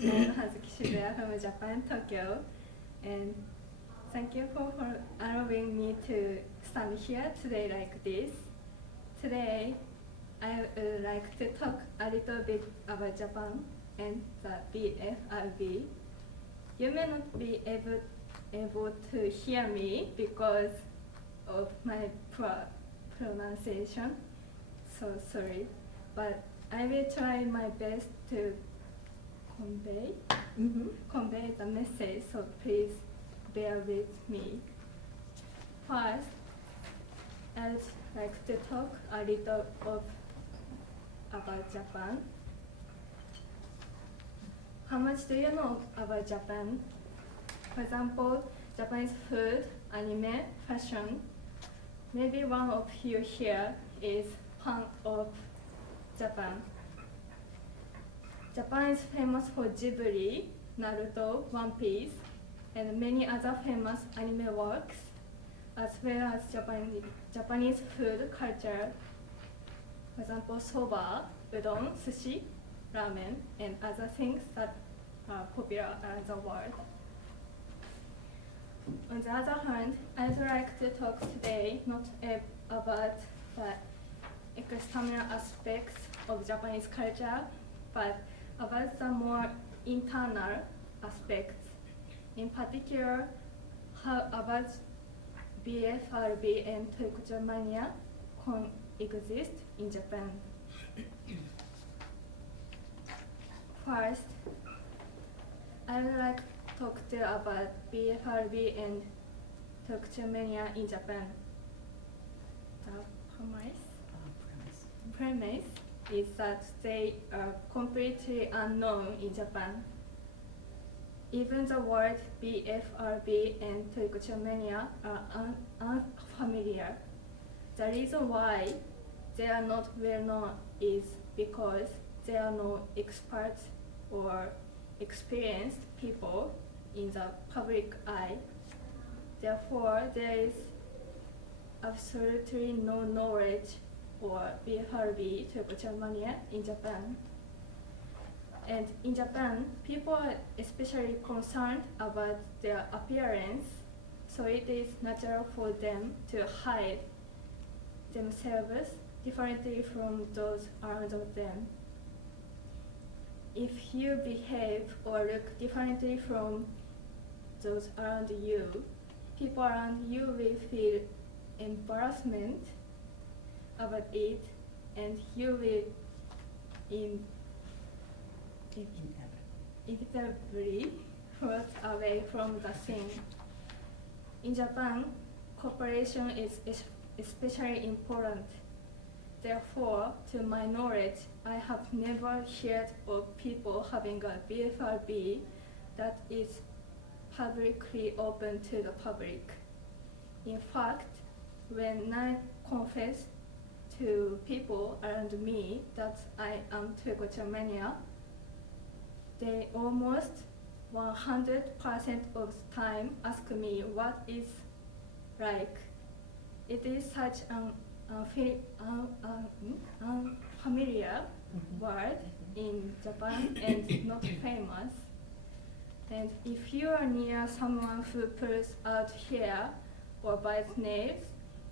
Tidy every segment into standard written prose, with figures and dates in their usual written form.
I'm Hazuki Shibuya from Japan, Tokyo, and thank you for allowing me to stand here today like this. Today, I would like to talk a little bit about Japan and the BFRB. You may not be able to hear me because of my pronunciation, so sorry, but I will try my best to convey the message, so please bear with me. First, I'd like to talk a little about Japan. How much do you know about Japan? For example, Japanese food, anime, fashion. Maybe one of you here is fan of Japan. Japan is famous for Ghibli, Naruto, One Piece, and many other famous anime works, as well as Japanese food culture. For example, soba, udon, sushi, ramen, and other things that are popular around the world. On the other hand, I'd like to talk today not about the external aspects of Japanese culture, but about the more internal aspects. In particular, how about BFRB and Toy mania coexist in Japan. First, I would like to talk to you about BFRB and Toy mania in Japan. The premise is that they are completely unknown in Japan. Even the word BFRB and Toy mania are unfamiliar. The reason why they are not well known is because there are no experts or experienced people in the public eye. Therefore, there is absolutely no knowledge or BFRB, Toy mania in Japan. And in Japan, people are especially concerned about their appearance, so it is natural for them to hide themselves differently from those around them. If you behave or look differently from those around you, people around you will feel embarrassment about it, and you will inevitably float away from the scene. In Japan, cooperation is especially important. Therefore, to my knowledge, I have never heard of people having a BFRB that is publicly open to the public. In fact, when I confess to people around me that I am Toy mania, they almost 100% of the time ask me what is like. It is such an unfamiliar word in Japan and not famous. And if you are near someone who pulls out hair or bites nails,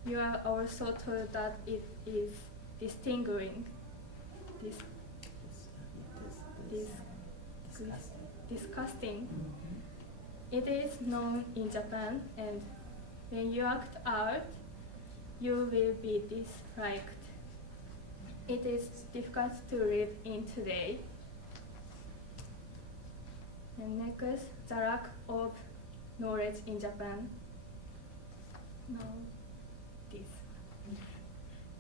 you are also told that it is distinguishing. Disgusting. It is known in Japan, and when you act out, you will be disliked. It is difficult to live in today. And next, the lack of knowledge in Japan.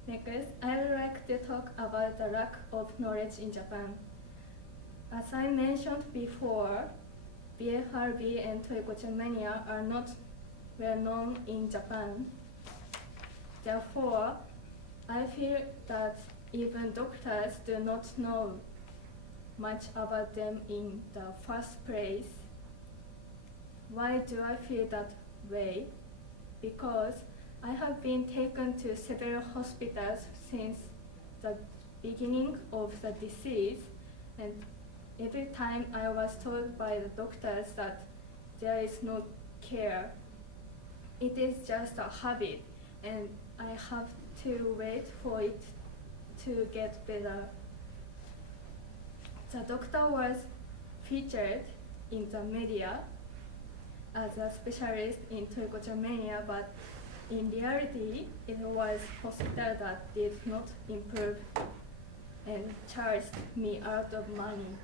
Next, I would like to talk about the lack of knowledge in Japan. As I mentioned before, BFRB and Toy mania are not well known in Japan. Therefore, I feel that even doctors do not know much about them in the first place. Why do I feel that way? Because I have been taken to several hospitals since the beginning of the disease, and every time I was told by the doctors that there is no care. It is just a habit, and I have to wait for it to get better. The doctor was featured in the media as a specialist in trichotillomania, but in reality, it was hospital that did not improve and charged me a lot of money.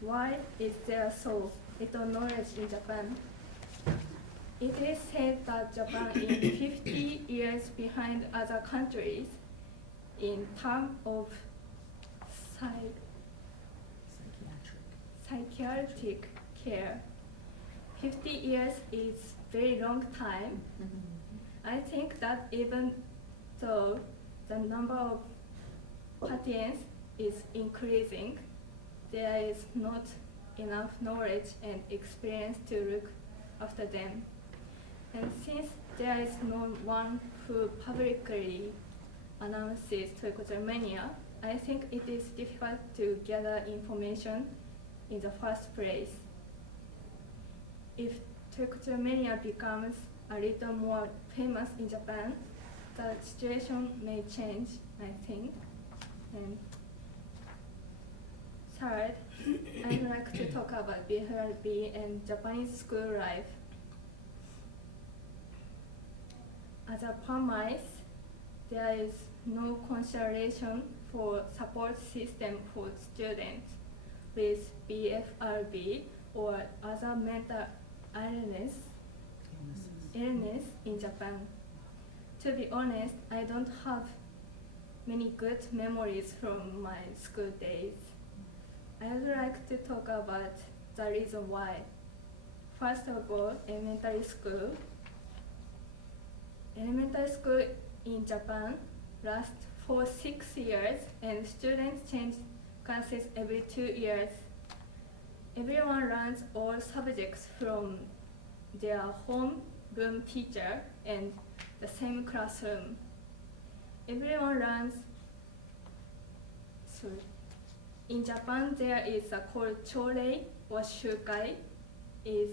Why is there so little knowledge in Japan? It is said that Japan is 50 years behind other countries in terms of psychiatric care. 50 years is very long time. I think that even though the number of patients is increasing, there is not enough knowledge and experience to look after them. And since there is no one who publicly announces trichotillomania, I think it is difficult to gather information in the first place. If trichotillomania becomes a little more famous in Japan, the situation may change, I think. And third, I'd like to talk about BFRB and Japanese school life. As a premise, there is no consideration for support system for students with BFRB or other mental illness in Japan. To be honest, I don't have many good memories from my school days. I would like to talk about the reason why. First of all, elementary school. Elementary school in Japan lasts for 6 years and students change classes every 2 years. Everyone learns all subjects from their home room teacher and the same classroom. Everyone learns. In Japan, there is a called chorei or shukai, is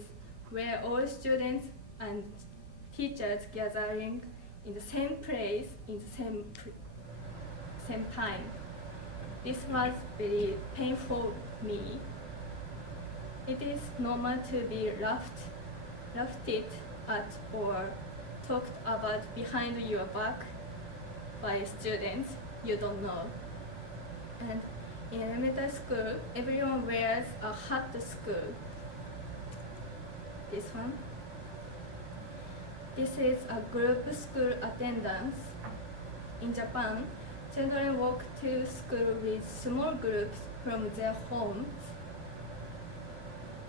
where all students and teachers gathering in the same place in the same time. This was very painful for me. It is normal to be laughed at or talked about behind your back by students you don't know. And in elementary school, everyone wears a hat to school. This one. This is a group school attendance. In Japan, children walk to school with small groups from their homes.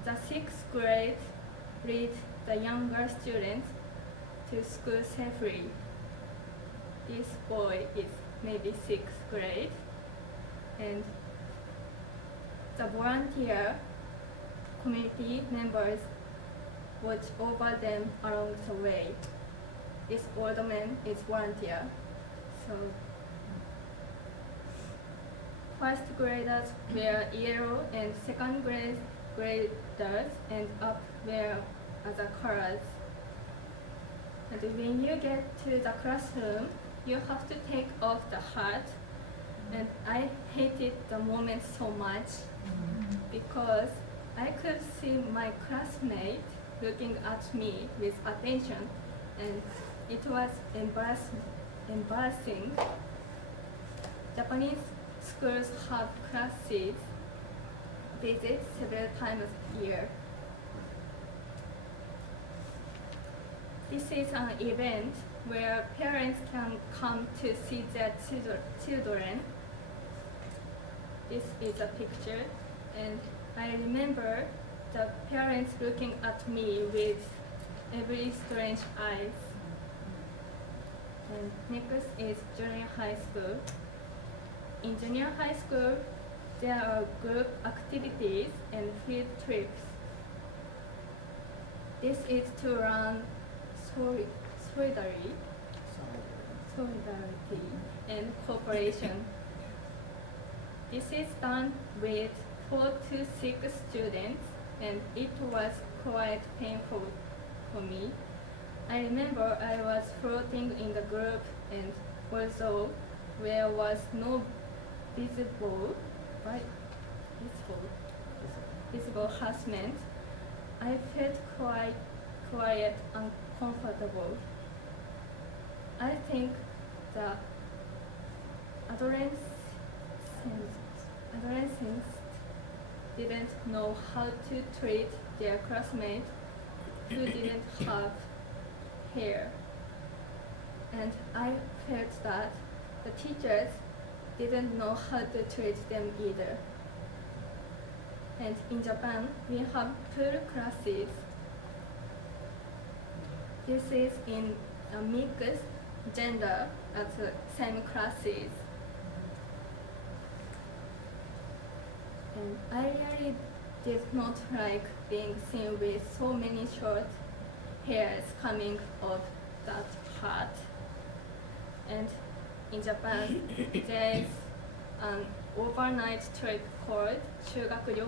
The 6th grade lead the younger students to school safely. This boy is maybe 6th grade, and the volunteer community members watch over them along the way. This old man is volunteer. So first graders wear yellow and second graders and up wear other colors. And when you get to the classroom, you have to take off the hat. And I hated the moment so much because I could see my classmate looking at me with attention, and it was embarrassing. Japanese schools have classes visit several times a year. This is an event where parents can come to see their children. This is a picture, and I remember the parents looking at me with every strange eyes. And next is junior high school. In junior high school, there are group activities and field trips. This is to learn solidarity and cooperation. This is done with 4 to 6 students, and it was quite painful for me. I remember I was floating in the group, and although there was no visible harassment, I felt quite quiet and comfortable. I think the adolescents didn't know how to treat their classmates who didn't have hair. And I felt that the teachers didn't know how to treat them either. And in Japan, we have full classes. This is in a mixed gender at the same classes. And I really did not like being seen with so many short hairs coming off that hat. And in Japan, there is an overnight trip called 修学旅行.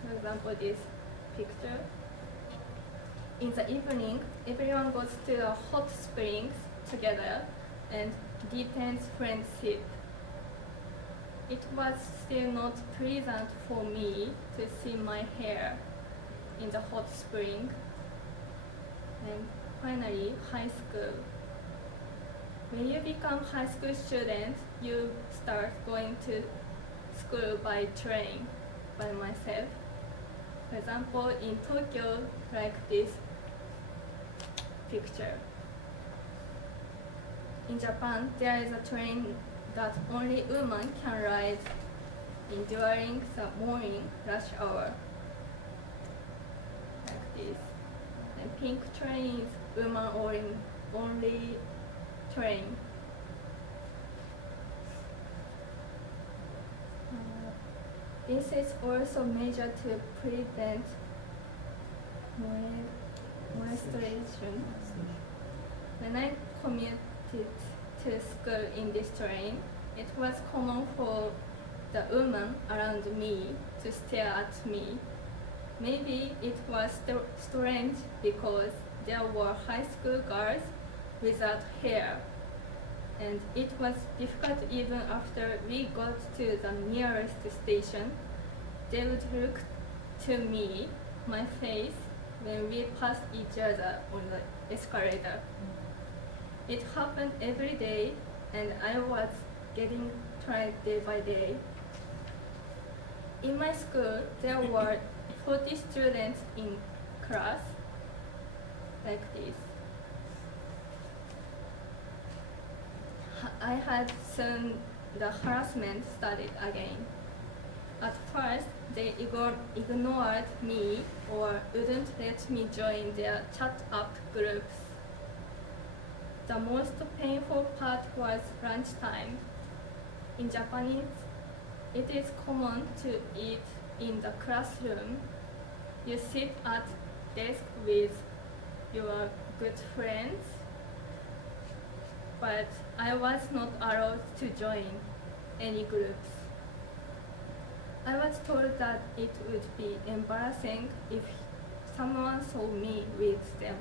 For example, this picture. In the evening, everyone goes to the hot springs together and deepens friendship. It was still not pleasant for me to see my hair in the hot spring. And finally, high school. When you become high school student, you start going to school by train by myself. For example, in Tokyo, like this picture. In Japan, there is a train that only women can ride during the morning rush hour. Like this. And pink train is women only train. This is also measured to prevent molestation. When I commuted to school in this train, it was common for the women around me to stare at me. Maybe it was strange because there were high school girls without hair, and it was difficult even after we got to the nearest station. They would look to me, my face, when we passed each other on the escalator. It happened every day, and I was getting tried day by day. In my school, there were 40 students in class, like this. I had soon the harassment started again. At first, they ignored me or wouldn't let me join their chat-up groups. The most painful part was lunchtime. In Japanese, it is common to eat in the classroom. You sit at desk with your good friends, but I was not allowed to join any groups. I was told that it would be embarrassing if someone saw me with them.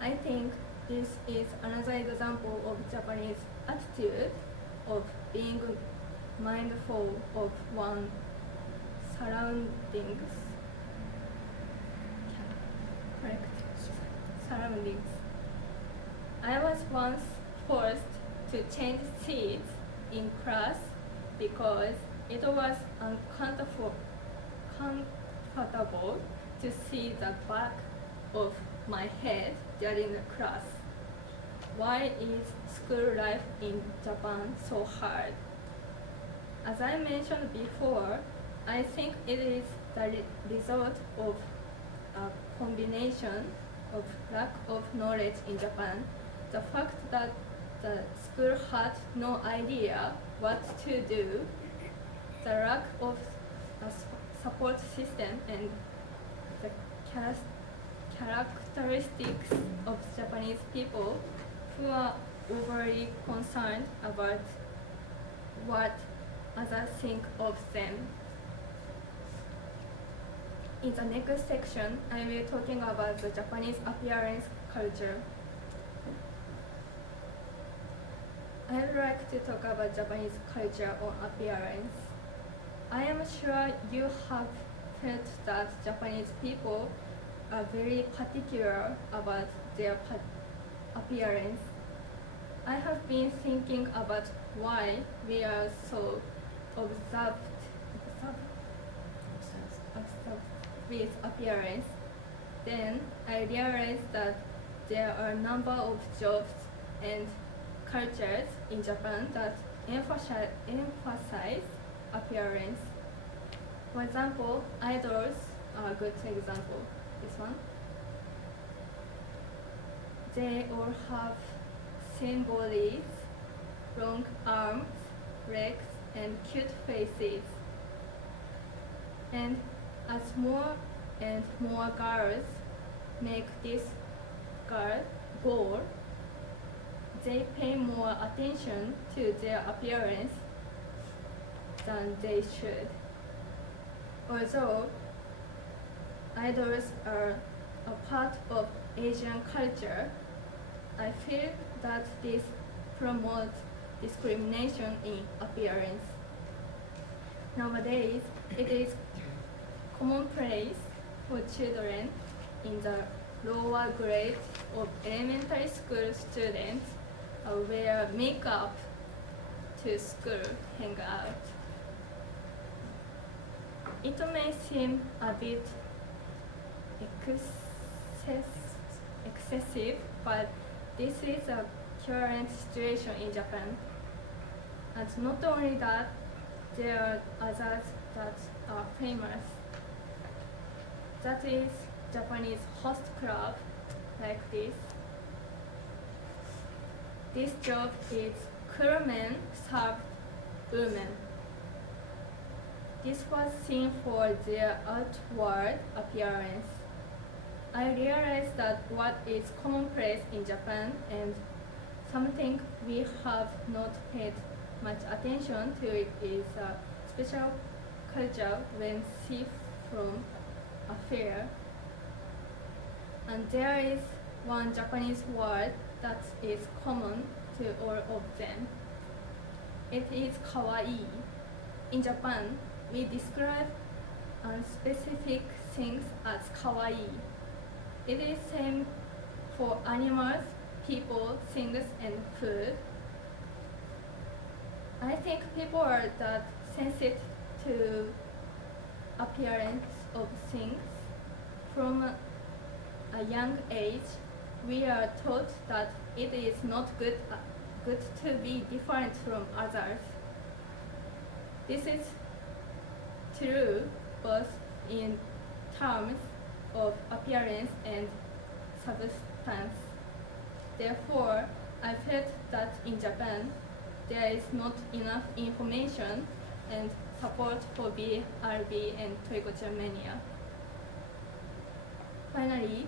I think this is another example of Japanese attitude of being mindful of one's surroundings. Correct. Surroundings. I was once forced to change seats in class because it was uncomfortable to see the back of my head during the class. Why is school life in Japan so hard? As I mentioned before, I think it is the result of a combination of lack of knowledge in Japan, the fact that the school had no idea what to do, the lack of a support system, and the characteristics of Japanese people who are overly concerned about what others think of them. In the next section, I will be talking about the Japanese appearance culture. I would like to talk about Japanese culture on appearance. I am sure you have felt that Japanese people are very particular about their appearance. I have been thinking about why we are so obsessed with appearance. Then I realized that there are a number of jobs and cultures in Japan that emphasize appearance. For example, idols are a good example. This one. They all have thin bodies, long arms, legs, and cute faces. And as more and more girls make this goal, they pay more attention to their appearance than they should. Although idols are a part of Asian culture, I feel that this promotes discrimination in appearance. Nowadays, it is commonplace for children in the lower grades of elementary school students wear makeup to school hangout. It may seem a bit excessive, but this is a current situation in Japan. And not only that, there are others that are famous. That is Japanese host club like this. This job is cool men served women. This was seen for their outward appearance. I realized that what is commonplace in Japan and something we have not paid much attention to it is a special culture when seen from a fair. And there is one Japanese word that is common to all of them. It is kawaii. In Japan, we describe specific things as kawaii. It is same for animals, people, things, and food. I think people are that sensitive to appearance of things. From a young age, we are taught that it is not good to be different from others. This is true both in terms of appearance and substance. Therefore, I felt that in Japan, there is not enough information and support for BFRB and toy culture mania. Finally,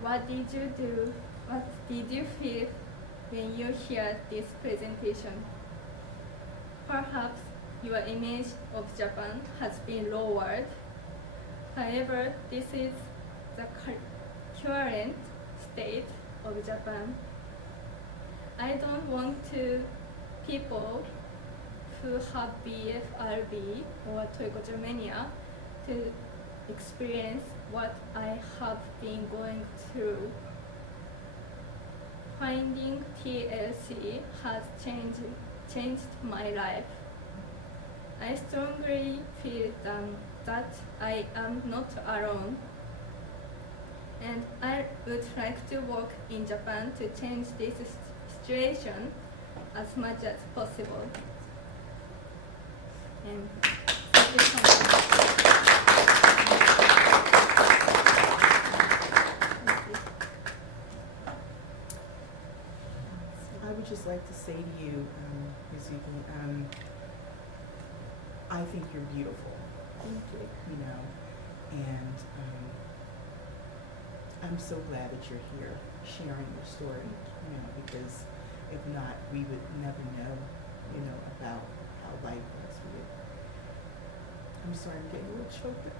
what did you feel when you hear this presentation? Perhaps your image of Japan has been lowered. However, this is the current state of Japan. I don't want people who have BFRB or toy culture mania to experience what I have been going through. Finding TLC has changed my life. I strongly feel that I am not alone, and I would like to work in Japan to change this situation as much as possible. And thank you so much. I would just like to say to you, Mizuki, I think you're beautiful. Thank you. You know, and I'm so glad that you're here sharing your story, you know, because If not, we would never know, about how life was for you. I'm sorry, I'm getting a little choked up.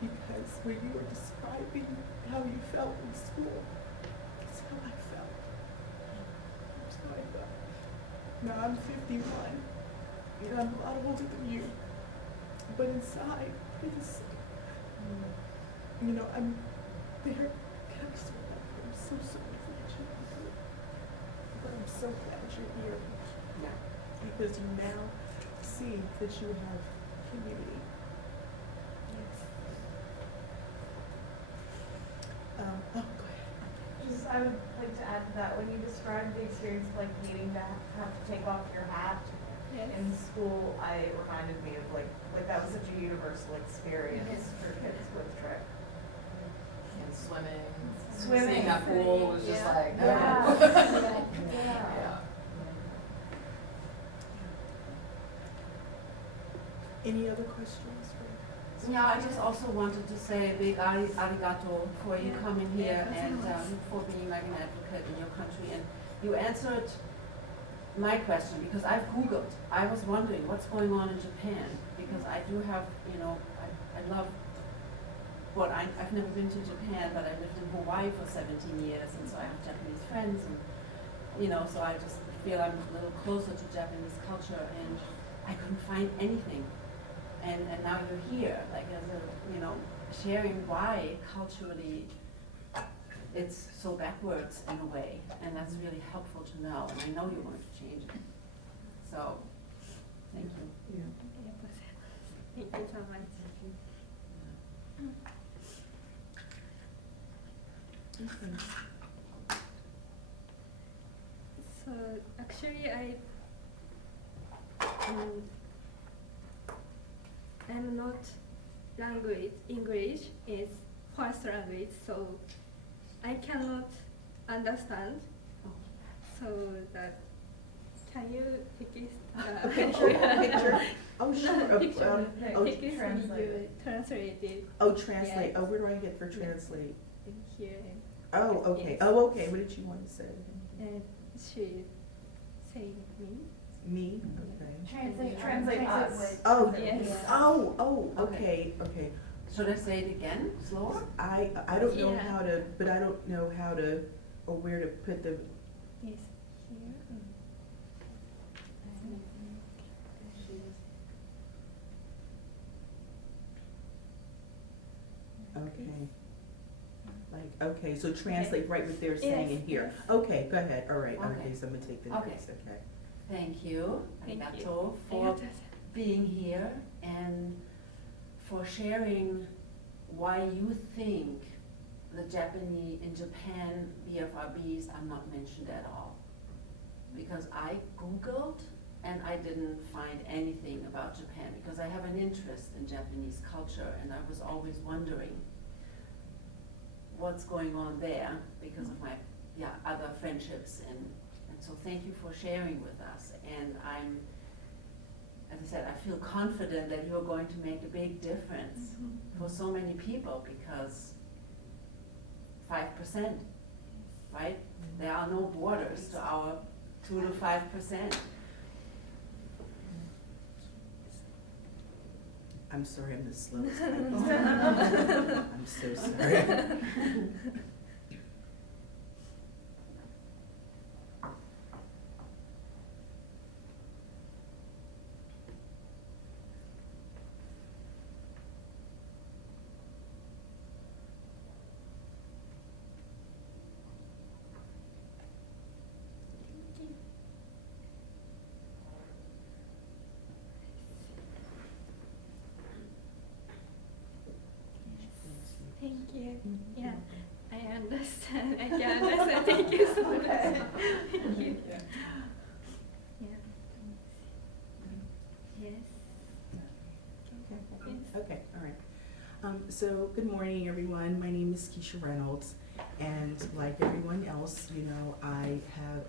Because when you were describing how you felt in school, that's how I felt. That's how I felt. Now I'm 51, and I'm a lot older than you. But inside, it's, I'm very disrespectful. I'm so sorry for what you went through. But I'm so glad you're here. Yeah. Because you now see that you have community. Yes. Go ahead. I would like to add to that, when you described the experience of like needing to have to take off your hat in school, I reminded me of like that was such a universal experience for kids with trich. And swimming. Swimming. Seeing that pool was just like, no. Yeah. Any other questions? Yeah, I just also wanted to say a big arigato for you coming here and for being like an advocate in your country. And you answered my question because I've Googled. I was wondering what's going on in Japan because I do have, I love I've never been to Japan, but I lived in Hawaii for 17 years, and so I have Japanese friends, and so I just feel I'm a little closer to Japanese culture, and I couldn't find anything. And now you're here, like as a, sharing why culturally it's so backwards in a way, and that's really helpful to know, and I know you want to change it. So, thank you. Yeah. Thank you so much. So actually I'm not English is first language, so I cannot understand. So that, can you A picture? Oh, sure. Picture. Translate. Translated Oh, translate. Yes. Oh, where do I hit for translate? here. Oh, okay. Yes. Oh, okay. What did you want to say? And she say me. Me? Okay. Translate us. Oh, Yes. oh, okay, okay. Should I say it again, slower? I don't know Yeah. how to, but I don't know how to, or where to put the, This here. okay. Like, okay, so translate right what they're saying in Yes, here. yes. Okay, go ahead. All right, Okay. okay, so I'm gonna take the Okay. notes, okay. Thank you, Thank you. arigato, for being here and for sharing why you think the Japanese, in Japan, BFRBs are not mentioned at all. Because I Googled and I didn't find anything about Japan because I have an interest in Japanese culture and I was always wondering what's going on there because of my other friendships and so thank you for sharing with us. And I'm, as I said, I feel confident that you're going to make a big difference for so many people because 5%, right? There are no borders to our 2 to 5%. I'm sorry, I'm the slowest. I'm so sorry. Thank you. Yeah, I understand. I can understand. Thank you so much. Thank you. Yeah. Yes. Okay, all right. So, good morning, everyone. My name is Keisha Reynolds, and like everyone else, I have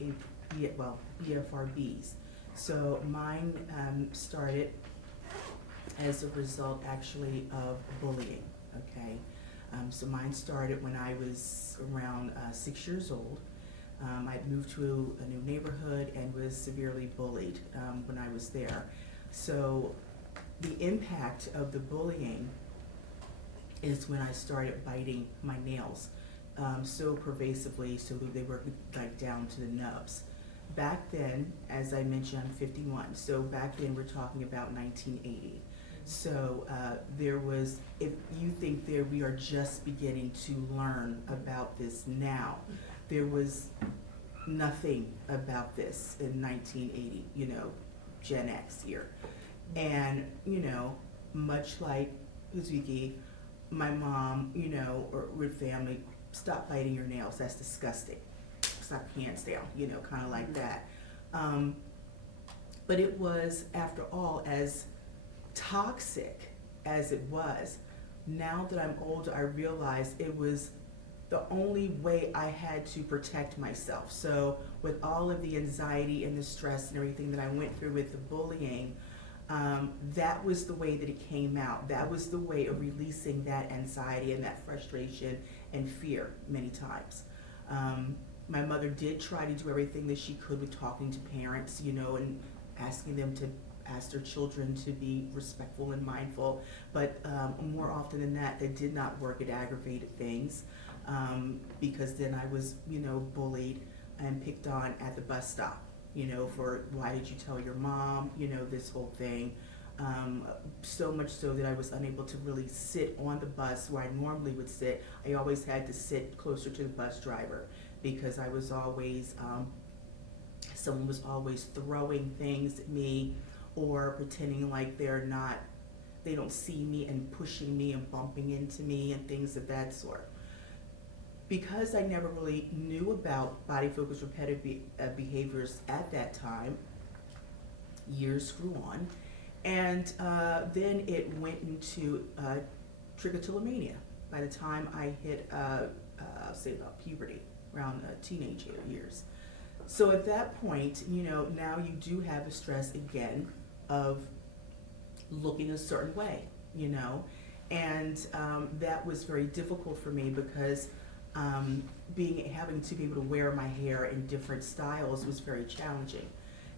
BFRBs. So mine started as a result, actually, of bullying, okay? So mine started when I was around 6 years old. I'd moved to a new neighborhood and was severely bullied when I was there. So the impact of the bullying is when I started biting my nails so pervasively, so they were like down to the nubs. Back then, as I mentioned, I'm 51, so back then we're talking about 1980. So there was, if you think that we are just beginning to learn about this now, there was nothing about this in 1980, you know, Gen X here. And, you know, much like Uzbeki, my mom, you know, or with family, stop biting your nails, that's disgusting. Stop your hands down, you know, kind of like that. But it was, after all, as toxic as it was, now that I'm older, I realize it was the only way I had to protect myself. So with all of the anxiety and the stress and everything that I went through with the bullying, that was the way that it came out. That was the way of releasing that anxiety and that frustration and fear many times. My mother did try to do everything that she could with talking to parents, you know, and asking them to ask their children to be respectful and mindful, but more often than that, that did not work. It aggravated things because then I was, you know, bullied and picked on at the bus stop, you know, for why did you tell your mom, you know, this whole thing. So much so that I was unable to really sit on the bus where I normally would sit. I always had to sit closer to the bus driver because I was always, someone was always throwing things at me or pretending like they don't see me and pushing me and bumping into me and things of that sort. Because I never really knew about body-focused repetitive behaviors at that time, years grew on, and then it went into trichotillomania by the time I hit, I'll say about puberty, around teenage years. So at that point, you know, now you do have the stress again of looking a certain way, you know, and that was very difficult for me because having to be able to wear my hair in different styles was very challenging.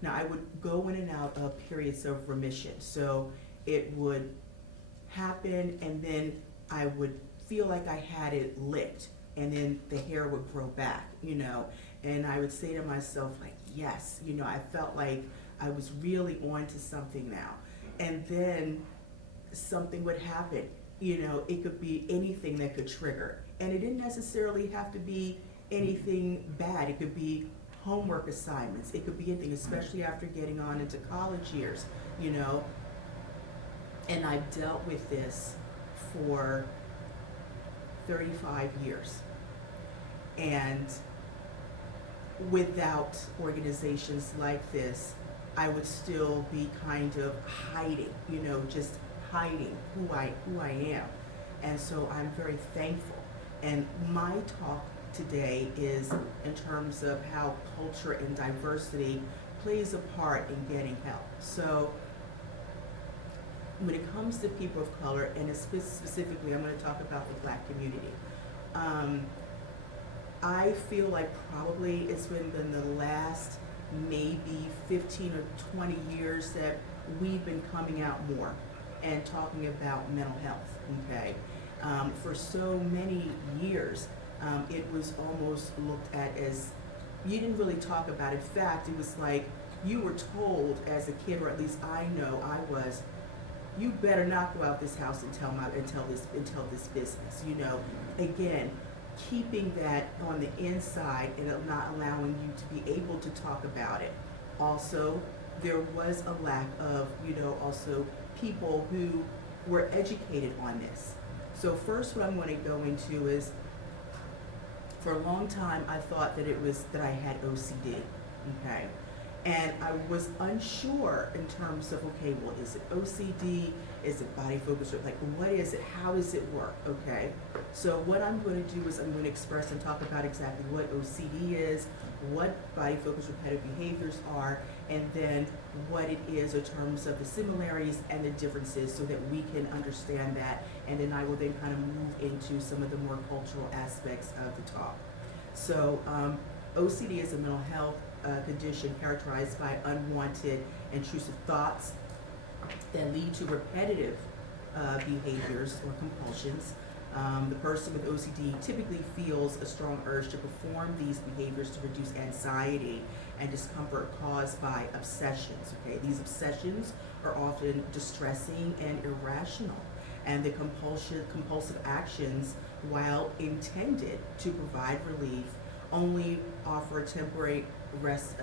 Now I would go in and out of periods of remission, so it would happen and then I would feel like I had it licked and then the hair would grow back, you know, and I would say to myself like, yes, you know, I felt like I was really on to something now. And then something would happen, you know, it could be anything that could trigger. And it didn't necessarily have to be anything bad. It could be homework assignments. It could be anything, especially after getting on into college years, you know. And I've dealt with this for 35 years. And without organizations like this, I would still be kind of hiding, you know, just hiding who I am. And so I'm very thankful. And my talk today is in terms of how culture and diversity plays a part in getting help. So when it comes to people of color, and specifically I'm going to talk about the Black community, I feel like probably it's been the last maybe 15 or 20 years that we've been coming out more and talking about mental health, okay? For so many years, it was almost looked at as, you didn't really talk about it. In fact, it was like you were told as a kid, or at least I know I was, you better not go out this house and tell this business, you know. Again, keeping that on the inside and not allowing you to be able to talk about it. Also, there was a lack of, you know, also people who were educated on this. So first what I'm going to go into is, for a long time I thought that I had OCD, okay? And I was unsure in terms of, okay, well, is it OCD? Is it body focus? Like, what is it? How does it work? Okay. So what I'm going to do is I'm going to express and talk about exactly what OCD is, what body focus repetitive behaviors are, and then what it is in terms of the similarities and the differences so that we can understand that. And then I will then kind of move into some of the more cultural aspects of the talk. So OCD is a mental health condition characterized by unwanted, intrusive thoughts that lead to repetitive behaviors or compulsions. The person with OCD typically feels a strong urge to perform these behaviors to reduce anxiety and discomfort caused by obsessions. Okay, these obsessions are often distressing and irrational, and the compulsive actions, while intended to provide relief, only offer temporary relief,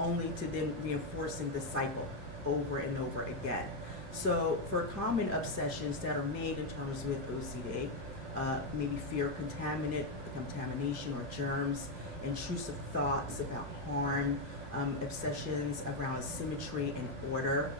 only to then reinforcing the cycle over and over again. So for common obsessions that are made in terms with OCD, maybe fear of contamination or germs, intrusive thoughts about harm, obsessions around symmetry and order,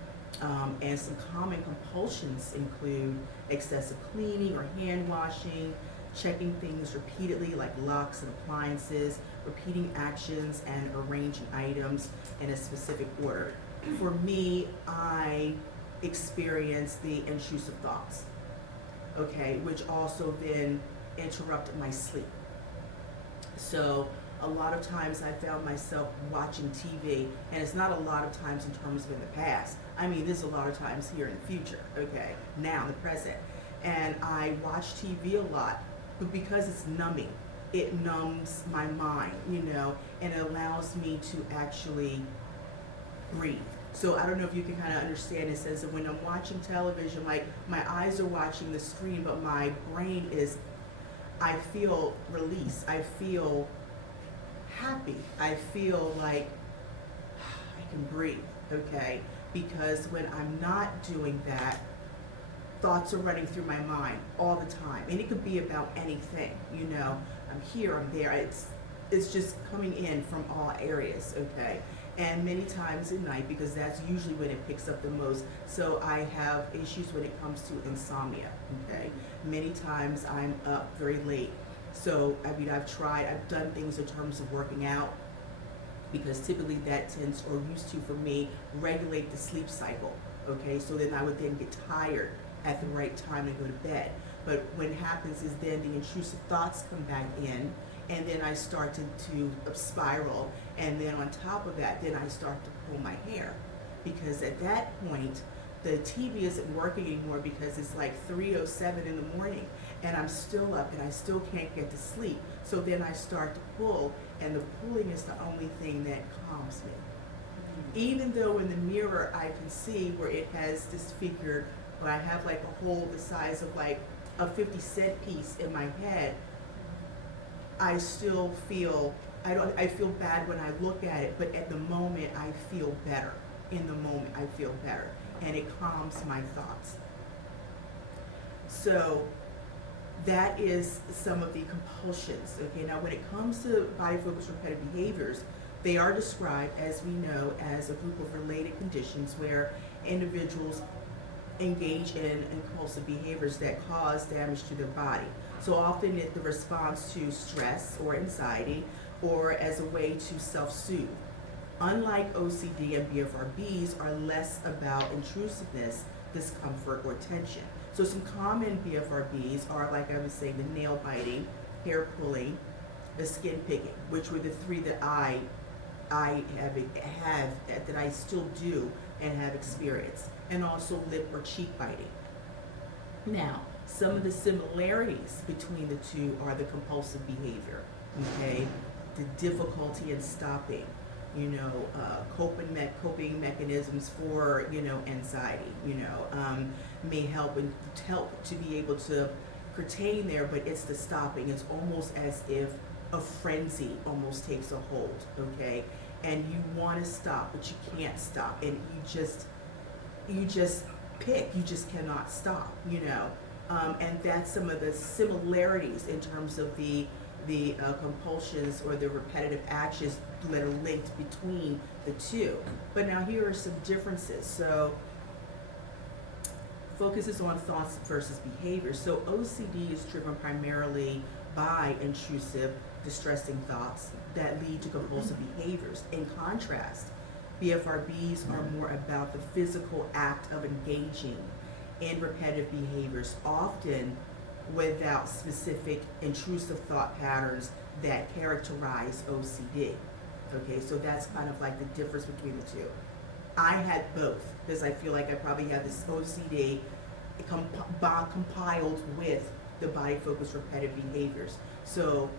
and some common compulsions include excessive cleaning or hand washing, checking things repeatedly like locks and appliances, repeating actions and arranging items in a specific order. For me, I experience the intrusive thoughts, okay, which also then interrupted my sleep. So a lot of times I found myself watching TV, and it's not a lot of times in terms of in the past. I mean, there's a lot of times here in the future, okay, now in the present. And I watch TV a lot, but because it's numbing, it numbs my mind, you know, and it allows me to actually breathe. So I don't know if you can kind of understand it, says that when I'm watching television, like my eyes are watching the screen, but my brain is, I feel release, I feel happy, I feel like I can breathe, okay? Because when I'm not doing that, thoughts are running through my mind all the time. And it could be about anything, you know, I'm here, I'm there, it's just coming in from all areas, okay? And many times at night, because that's usually when it picks up the most. So I have issues when it comes to insomnia, okay? Many times I'm up very late. So, I mean, I've done things in terms of working out, because typically that tends, or used to for me, regulate the sleep cycle, okay? So then I would then get tired at the right time to go to bed. But what happens is then the intrusive thoughts come back in, and then I start to spiral, and then on top of that, then I start to pull my hair, because at that point, the TV isn't working anymore, because it's like 3:07 in the morning, and I'm still up, and I still can't get to sleep. So then I start to pull, and the pulling is the only thing that calms me. Even though in the mirror I can see where it has disfigured, where I have like a hole the size of like a 50-cent piece in my head, I still feel, I feel bad when I look at it, but at the moment I feel better. In the moment I feel better, and it calms my thoughts. So that is some of the compulsions. Okay, now when it comes to body-focused repetitive behaviors, they are described, as we know, as a group of related conditions where individuals engage in compulsive behaviors that cause damage to their body. So often it's the response to stress or anxiety, or as a way to self-soothe. Unlike OCD and BFRBs are less about intrusiveness, discomfort, or tension. So some common BFRBs are, like I was saying, the nail biting, hair pulling, the skin picking, which were the three that I have that I still do and have experienced, and also lip or cheek biting. Now, some of the similarities between the two are the compulsive behavior, okay? The difficulty in stopping, you know, coping mechanisms for, you know, anxiety, you know, may help to be able to pertain there, but it's the stopping. It's almost as if a frenzy almost takes a hold, okay? And you want to stop, but you can't stop, and you just pick, you just cannot stop, you know? And that's some of the similarities in terms of the compulsions or the repetitive actions that are linked between the two. But now here are some differences. So focuses on thoughts versus behavior. So OCD is driven primarily by intrusive, distressing thoughts that lead to compulsive behaviors. In contrast, BFRBs are more about the physical act of engaging in repetitive behaviors, often without specific intrusive thought patterns that characterize OCD. Okay, so that's kind of like the difference between the two. I had both because I feel like I probably have this OCD compiled with the body focused repetitive behaviors. So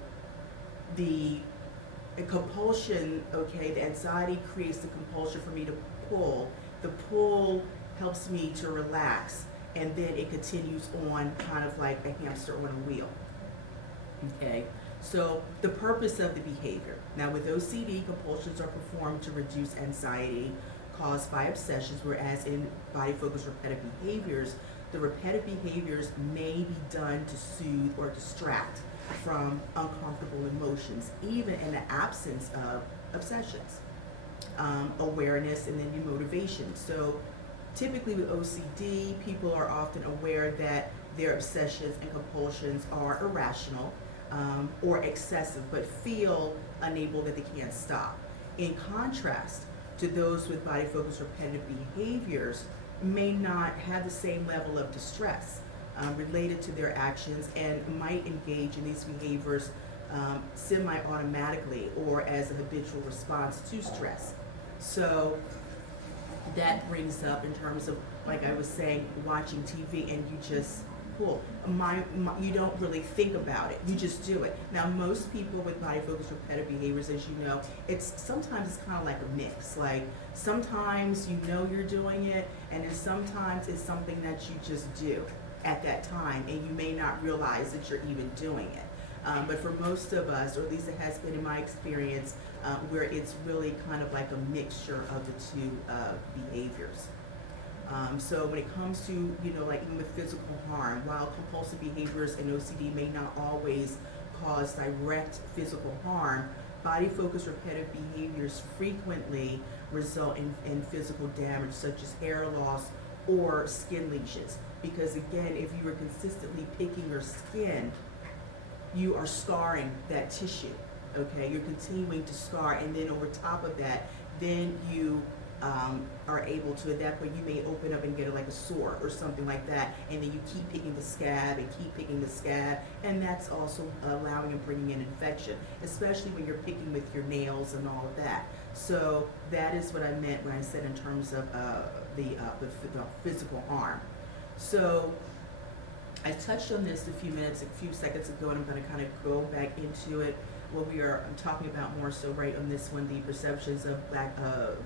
the compulsion, okay, the anxiety creates the compulsion for me to pull. The pull helps me to relax, and then it continues on kind of like a hamster on a wheel. Okay, so the purpose of the behavior. Now with OCD, compulsions are performed to reduce anxiety caused by obsessions, whereas in body-focused repetitive behaviors, the repetitive behaviors may be done to soothe or distract from uncomfortable emotions, even in the absence of obsessions. Awareness and then your motivation. So typically with OCD, people are often aware that their obsessions and compulsions are irrational or excessive, but feel unable that they can't stop. In contrast to those with body-focused repetitive behaviors, may not have the same level of distress related to their actions and might engage in these behaviors semi-automatically or as a habitual response to stress. So that brings up in terms of, like I was saying, watching TV and you just pull. You don't really think about it, you just do it. Now most people with body-focused repetitive behaviors, as you know, sometimes it's kind of like a mix. Like sometimes you know you're doing it, and then sometimes it's something that you just do at that time, and you may not realize that you're even doing it. But for most of us, or at least it has been in my experience, where it's really kind of like a mixture of the two behaviors. So when it comes to, like even with physical harm, while compulsive behaviors and OCD may not always cause direct physical harm, body-focused repetitive behaviors frequently result in physical damage such as hair loss or skin lesions. Because again, if you are consistently picking your skin, you are scarring that tissue, okay? You're continuing to scar, and then over top of that, then you are able to, at that point, you may open up and get like a sore or something like that, and then you keep picking the scab and keep picking the scab, and that's also allowing and bringing in infection, especially when you're picking with your nails and all of that. So that is what I meant when I said in terms of the physical harm. So I touched on this a few seconds ago, and I'm going to kind of go back into it. What I'm talking about more so right on this one, the perceptions of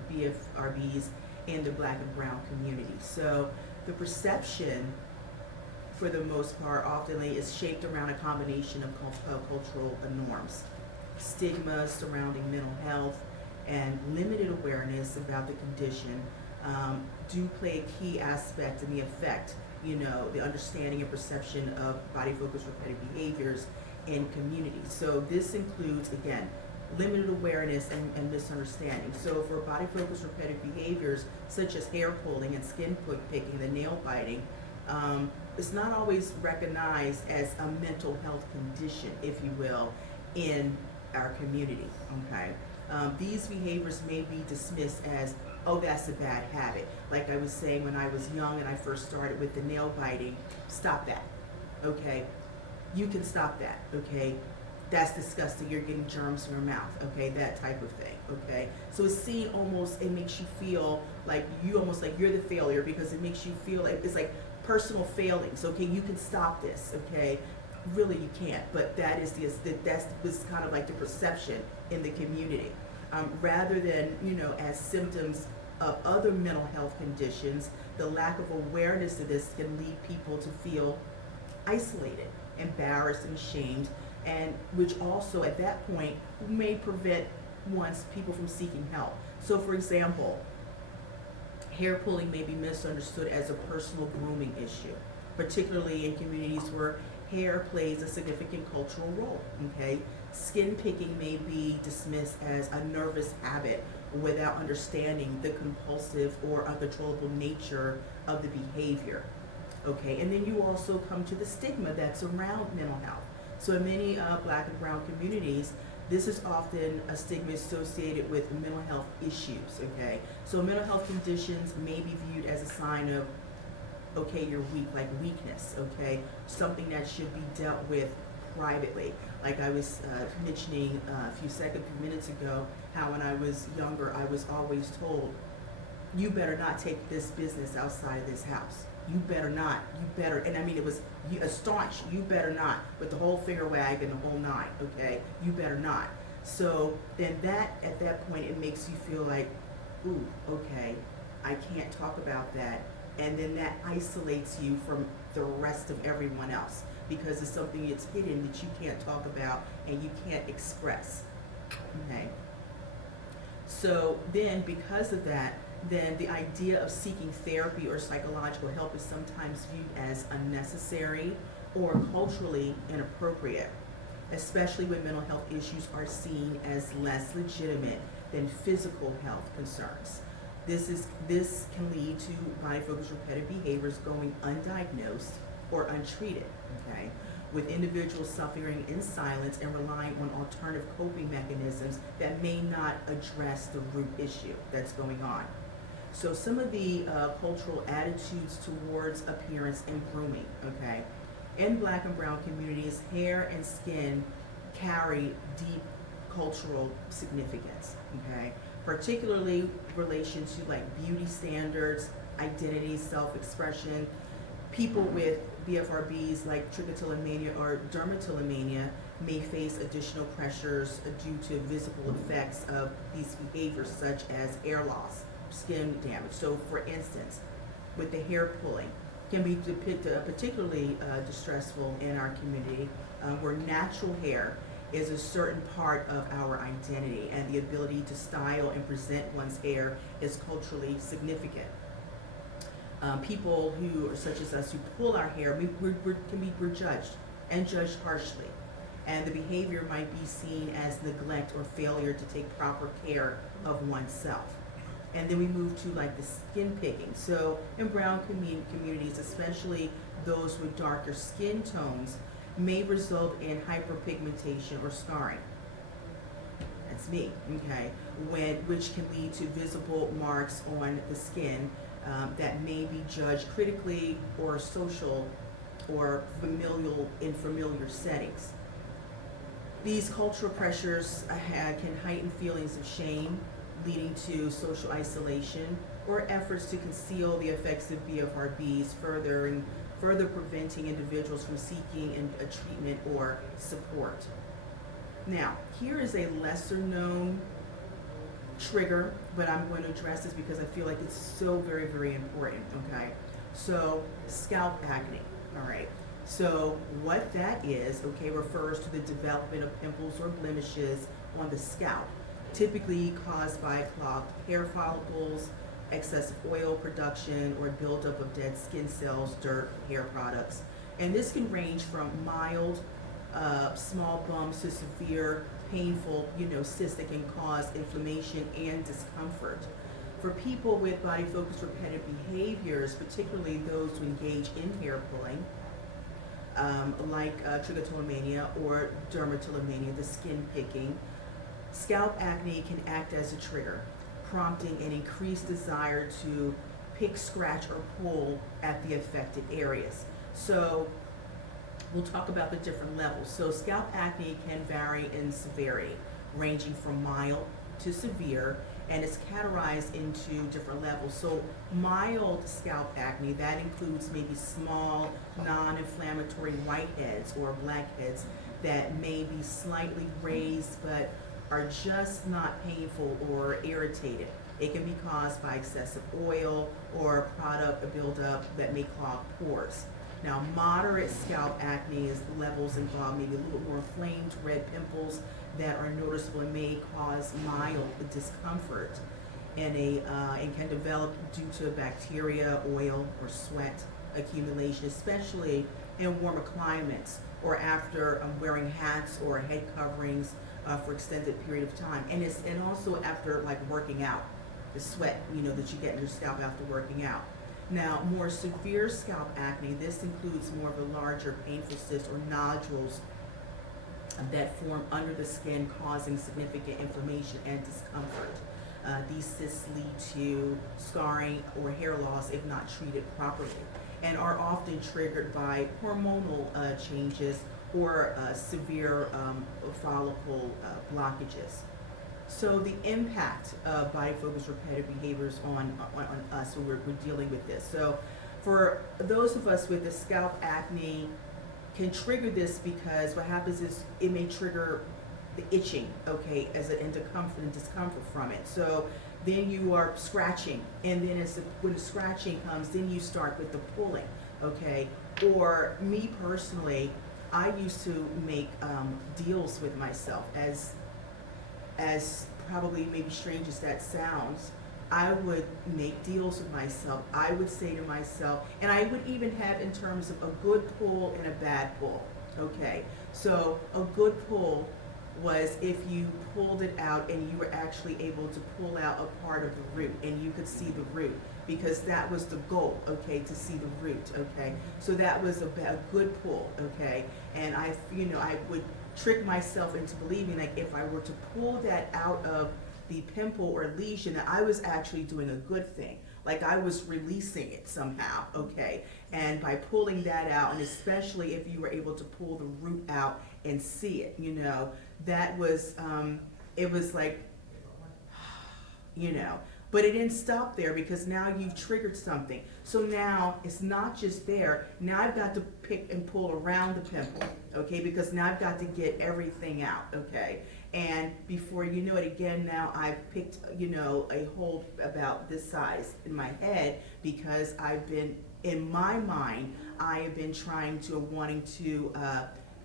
BFRBs in the Black and Brown community. So the perception, for the most part, often is shaped around a combination of cultural norms, stigma surrounding mental health, and limited awareness about the condition do play a key aspect in the effect, the understanding and perception of body-focused repetitive behaviors in communities. So this includes, again, limited awareness and misunderstanding. So for body-focused repetitive behaviors such as hair pulling and skin picking, the nail biting, it's not always recognized as a mental health condition, if you will, in our community, okay? These behaviors may be dismissed as, oh, that's a bad habit. Like I was saying, when I was young and I first started with the nail biting, stop that, okay? You can stop that, okay? That's disgusting, you're getting germs in your mouth, okay? That type of thing, okay? So it's seen almost, it makes you feel like you're the failure, because it makes you feel like it's like personal failings, okay? You can stop this, okay? Really you can't, but that's kind of like the perception in the community. Rather than, as symptoms of other mental health conditions, the lack of awareness of this can lead people to feel isolated, embarrassed, and ashamed, and which also at that point may prevent people from seeking help. So for example, hair pulling may be misunderstood as a personal grooming issue, particularly in communities where hair plays a significant cultural role, okay? Skin picking may be dismissed as a nervous habit without understanding the compulsive or uncontrollable nature of the behavior, okay? And then you also come to the stigma that's around mental health. So in many Black and Brown communities, this is often a stigma associated with mental health issues, okay? So mental health conditions may be viewed as a sign of, okay, you're weak, like weakness, okay? Something that should be dealt with privately. Like I was mentioning a few minutes ago, how when I was younger, I was always told, you better not take this business outside of this house. You better not, you better, and I mean, it was a staunch, you better not, with the whole finger wag and the whole nine, okay? You better not. So then that, at that point, it makes you feel like, ooh, okay, I can't talk about that. And then that isolates you from the rest of everyone else, because it's something that's hidden that you can't talk about and you can't express, okay? So then, because of that, then the idea of seeking therapy or psychological help is sometimes viewed as unnecessary or culturally inappropriate, especially when mental health issues are seen as less legitimate than physical health concerns. This can lead to body-focused repetitive behaviors going undiagnosed or untreated, okay, with individuals suffering in silence and relying on alternative coping mechanisms that may not address the root issue that's going on. So some of the cultural attitudes towards appearance and grooming, okay? In Black and brown communities, hair and skin carry deep cultural significance, okay? Particularly relation to like beauty standards, identity, self-expression. People with BFRBs like trichotillomania or dermatillomania may face additional pressures due to visible effects of these behaviors, such as hair loss, skin damage. So for instance, with the hair pulling, can be particularly distressful in our community, where natural hair is a certain part of our identity, and the ability to style and present one's hair is culturally significant. People who are such as us who pull our hair, we're judged and judged harshly, and the behavior might be seen as neglect or failure to take proper care of oneself. And then we move to like the skin picking. So in brown communities, especially those with darker skin tones, may result in hyperpigmentation or scarring. That's me, okay? Which can lead to visible marks on the skin that may be judged critically or social or in familiar settings. These cultural pressures can heighten feelings of shame, leading to social isolation or efforts to conceal the effects of BFRBs, further preventing individuals from seeking a treatment or support. Now, here is a lesser known trigger, but I'm going to address this because I feel like it's so very, very important, okay? So, scalp acne, all right? So, what that is, okay, refers to the development of pimples or blemishes on the scalp, typically caused by clogged hair follicles, excessive oil production, or buildup of dead skin cells, dirt, hair products. And this can range from mild, small bumps to severe, painful, cysts that can cause inflammation and discomfort. For people with body-focused repetitive behaviors, particularly those who engage in hair pulling, like trichotillomania or dermatillomania, the skin picking, scalp acne can act as a trigger, prompting an increased desire to pick, scratch, or pull at the affected areas. So we'll talk about the different levels. So scalp acne can vary in severity, ranging from mild to severe, and it's categorized into different levels. So mild scalp acne, that includes maybe small, non-inflammatory whiteheads or blackheads that may be slightly raised but are just not painful or irritated. It can be caused by excessive oil or product buildup that may clog pores. Now, moderate scalp acne levels involve maybe a little more inflamed red pimples that are noticeable and may cause mild discomfort, and can develop due to bacteria, oil, or sweat accumulation, especially in warmer climates or after wearing hats or head coverings for extended period of time, and also after like working out, the sweat that you get in your scalp after working out. Now, more severe scalp acne, this includes more of a larger painful cysts or nodules that form under the skin, causing significant inflammation and discomfort. These cysts lead to scarring or hair loss if not treated properly, and are often triggered by hormonal changes or severe follicle blockages. So the impact of body-focused repetitive behaviors on us when we're dealing with this. So for those of us with the scalp acne, can trigger this because what happens is it may trigger the itching, okay, as an discomfort from it. So then you are scratching, and then when the scratching comes, then you start with the pulling, okay? Or me personally, I used to make deals with myself, as probably maybe strange as that sounds. I would make deals with myself. I would say to myself, and I would even have in terms of a good pull and a bad pull, okay? So a good pull was if you pulled it out and you were actually able to pull out a part of the root and you could see the root, because that was the goal, okay, to see the root, okay? So that was a good pull, okay? And I would trick myself into believing like if I were to pull that out of the pimple or lesion, that I was actually doing a good thing. Like I was releasing it somehow, okay? And by pulling that out, and especially if you were able to pull the root out and see it, that was, it was like, but it didn't stop there, because now you've triggered something. So now it's not just there. Now I've got to pick and pull around the pimple, okay? Because now I've got to get everything out, okay? And before you know it, again, now I've picked, a hole about this size in my head, because I've been, in my mind, I have been wanting to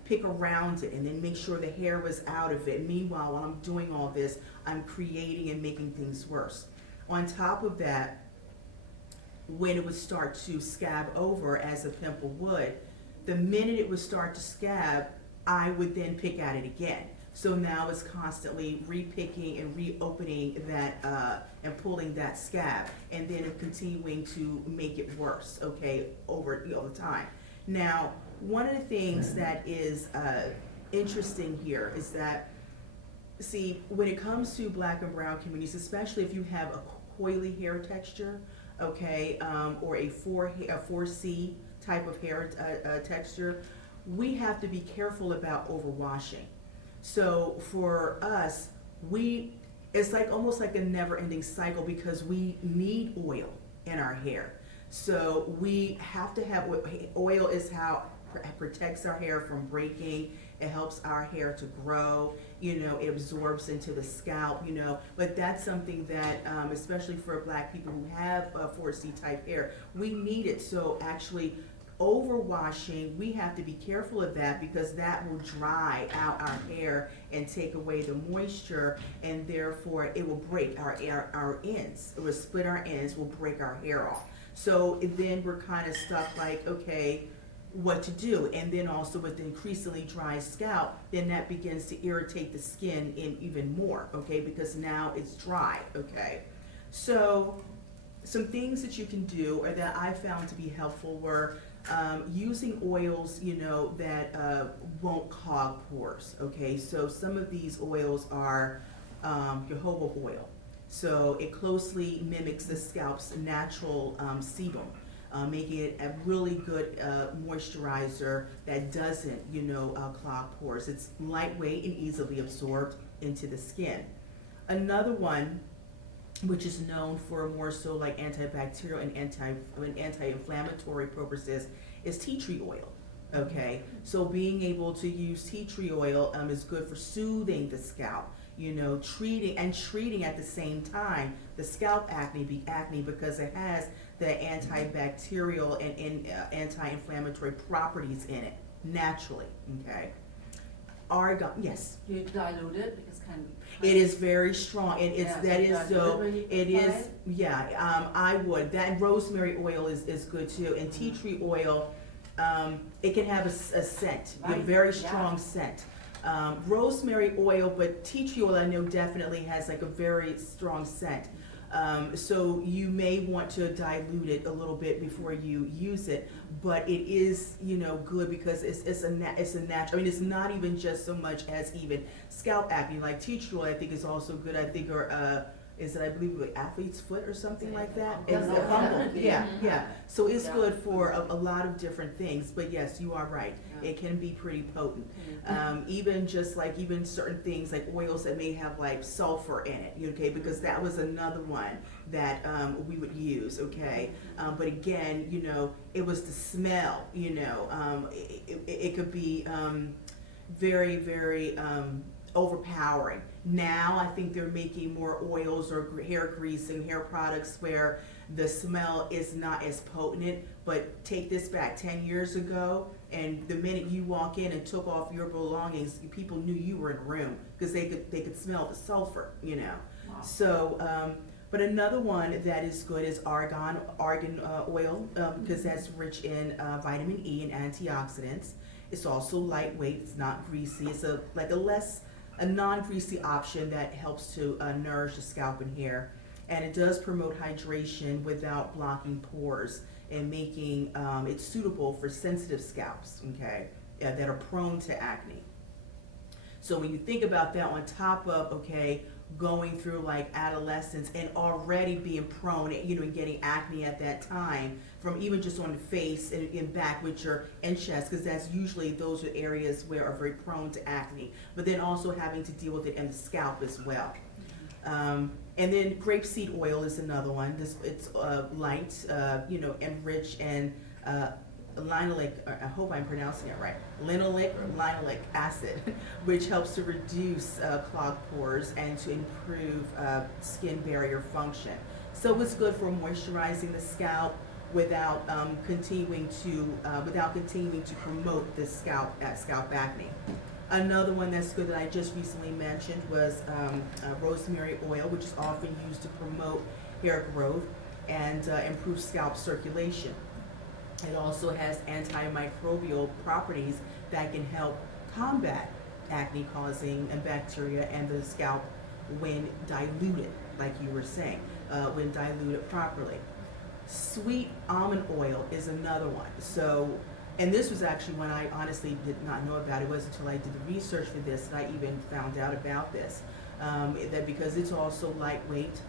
pick around it and then make sure the hair was out of it. Meanwhile, while I'm doing all this, I'm creating and making things worse. On top of that, when it would start to scab over, as a pimple would, the minute it would start to scab, I would then pick at it again. So now it's constantly re-picking and reopening that and pulling that scab, and then continuing to make it worse, okay, over the time. Now, one of the things that is interesting here is that, see, when it comes to black and brown communities, especially if you have a coily hair texture, okay, or a 4C type of hair texture, we have to be careful about overwashing. So for us, it's like almost like a never-ending cycle, because we need oil in our hair. So we have to have oil. Is how it protects our hair from breaking. It helps our hair to grow. It absorbs into the scalp. But that's something that, especially for Black people who have 4C type hair, we need it. So actually, overwashing, we have to be careful of that, because that will dry out our hair and take away the moisture, and therefore it will break our ends. It will split our ends, will break our hair off. So then we're kind of stuck like, okay, what to do? And then also with the increasingly dry scalp, then that begins to irritate the skin even more, okay, because now it's dry, okay? So some things that you can do, or that I found to be helpful, were using oils, that won't clog pores, okay? So some of these oils are jojoba oil. So it closely mimics the scalp's natural sebum, making it a really good moisturizer that doesn't, clog pores. It's lightweight and easily absorbed into the skin. Another one, which is known for more so like antibacterial and anti-inflammatory purposes, is tea tree oil. Okay, so being able to use tea tree oil is good for soothing the scalp, treating at the same time the scalp acne, because it has the antibacterial and anti-inflammatory properties in it naturally. Okay. Argan, yes. You dilute it because it is very strong, and I would. That rosemary oil is good too, and tea tree oil, it can have a scent, a very strong scent. Rosemary oil, but tea tree oil I know definitely has like a very strong scent. So you may want to dilute it a little bit before you use it, but it is, good, because it's a natural. I mean, it's not even just so much as even scalp acne. Like tea tree oil, I think is also good. I think, or is it, I believe, like athlete's foot or something like that? Yeah, It's a yeah. humble, yeah, yeah. So it's Yeah. good for a lot of different things, but yes, you are right. Yeah. It can be pretty potent. Mhm. Even just like, even certain things like oils that may have like sulfur in it, okay, because that was another one that we would use, okay. But again, you know, it was the smell, you know, it could be very, very overpowering. Now I think they're making more oils or hair grease and hair products where the smell is not as potent, but take this back 10 years ago, and the minute you walk in and took off your belongings, people knew you were in a room because they could smell the sulfur, you know. Wow. So, but another one that is good is argan oil, because that's rich in vitamin E and antioxidants. It's also lightweight, it's not greasy. It's a non-greasy option that helps to nourish the scalp and hair. And it does promote hydration without blocking pores and making it suitable for sensitive scalps, okay, that are prone to acne. So when you think about that on top of, okay, going through like adolescence and already being prone, you know, and getting acne at that time, from even just on the face and back with your and chest, because that's usually, those are areas where are very prone to acne, but then also having to deal with it in the scalp as well. And then grapeseed oil is another one. It's light, you know, and rich in linoleic, I hope I'm pronouncing it right, linoleic acid, which helps to reduce clogged pores and to improve skin barrier function. So it's good for moisturizing the scalp without continuing to promote the scalp acne. Another one that's good that I just recently mentioned was rosemary oil, which is often used to promote hair growth and improve scalp circulation. It also has antimicrobial properties that can help combat acne-causing bacteria and the scalp when diluted, like you were saying, when diluted properly. Sweet almond oil is another one. So, and this was actually one I honestly did not know about. It wasn't until I did the research for this that I even found out about this. That because it's also lightweight,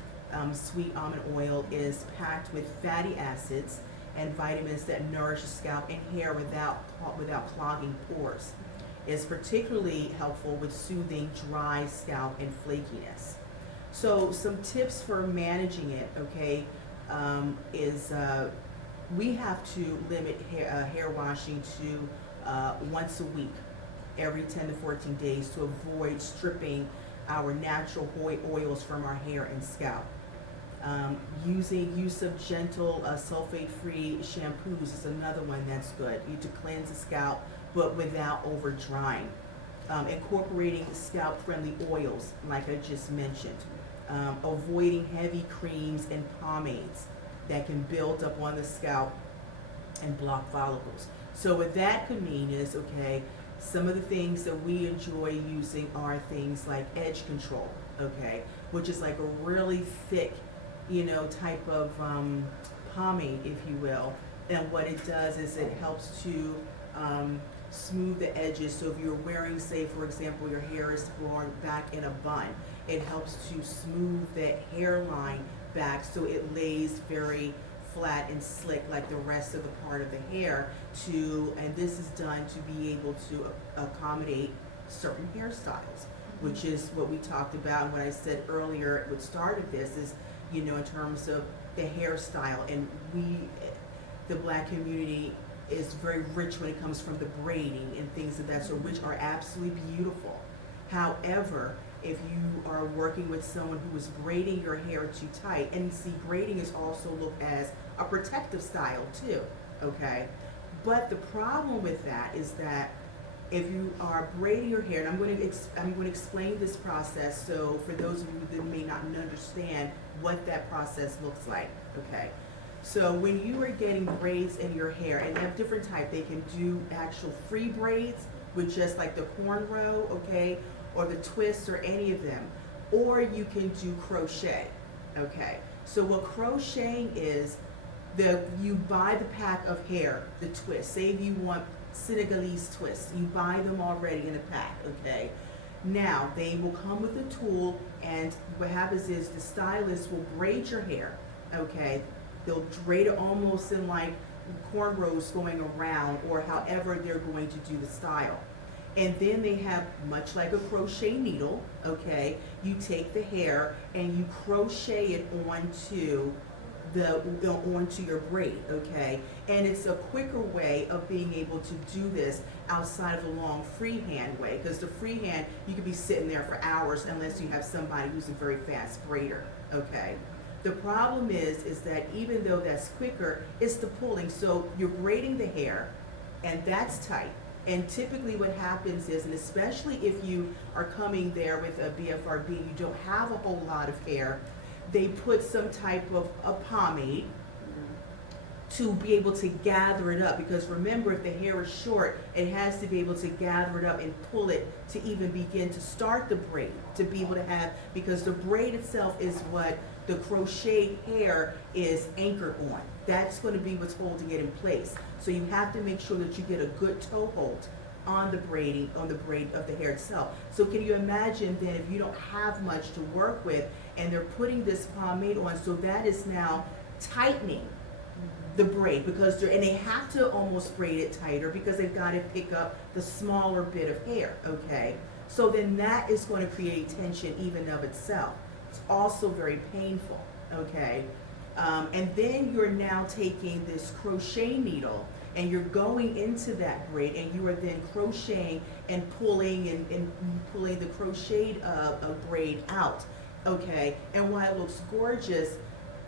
sweet almond oil is packed with fatty acids and vitamins that nourish the scalp and hair without clogging pores. It's particularly helpful with soothing dry scalp and flakiness. So some tips for managing it, okay, is we have to limit hair washing to once a week, every 10 to 14 days, to avoid stripping our natural oils from our hair and scalp. Use of gentle sulfate-free shampoos is another one that's good. To cleanse the scalp, but without over drying. Incorporating scalp-friendly oils, like I just mentioned. Avoiding heavy creams and pomades that can build up on the scalp and block follicles. So what that could mean is, okay, some of the things that we enjoy using are things like edge control, okay, which is like a really thick, you know, type of pomade, if you will. And what it does is it helps to smooth the edges. So if you're wearing, say, for example, your hair is worn back in a bun, it helps to smooth the hairline back so it lays very flat and slick like the rest of the part of the hair, and this is done to be able to accommodate certain hairstyles, which is what we talked about and what I said earlier at the start of this is, you know, in terms of the hairstyle. And the Black community is very rich when it comes from the braiding and things of that sort, which are absolutely beautiful. However, if you are working with someone who is braiding your hair too tight, and see, braiding is also looked as a protective style too, okay? But the problem with that is that if you are braiding your hair, and I'm going to explain this process, so for those of you that may not understand what that process looks like, okay? So when you are getting braids in your hair, and they have different types, they can do actual free braids with just like the cornrow, okay, or the twists or any of them, or you can do crochet, okay? So what crocheting is, you buy the pack of hair, the twist. Say if you want Senegalese twists, you buy them already in a pack, okay? Now, they will come with a tool, and what happens is the stylist will braid your hair, okay? They'll braid it almost in like cornrows going around, or however they're going to do the style. And then they have, much like a crochet needle, okay, you take the hair and you crochet it onto your braid, okay? And it's a quicker way of being able to do this outside of the long freehand way, because the freehand, you could be sitting there for hours unless you have somebody who's a very fast braider, okay? The problem is that even though that's quicker, it's the pulling. So you're braiding the hair, and that's tight. And typically what happens is, and especially if you are coming there with a BFRB, you don't have a whole lot of hair, they put some type of a pomade to be able to gather it up. Because remember, if the hair is short, it has to be able to gather it up and pull it to even begin to start the braid, to be able to have, because the braid itself is what the crochet hair is anchored on. That's going to be what's holding it in place. So you have to make sure that you get a good toe hold on the braid of the hair itself. So can you imagine then if you don't have much to work with, and they're putting this pomade on, so that is now tightening the braid, because and they have to almost braid it tighter because they've got to pick up the smaller bit of hair, okay? So then that is going to create tension even of itself. It's also very painful, okay? And then you're now taking this crochet needle and you're going into that braid, and you are then crocheting and pulling and pulling the crocheted braid out, okay? And while it looks gorgeous,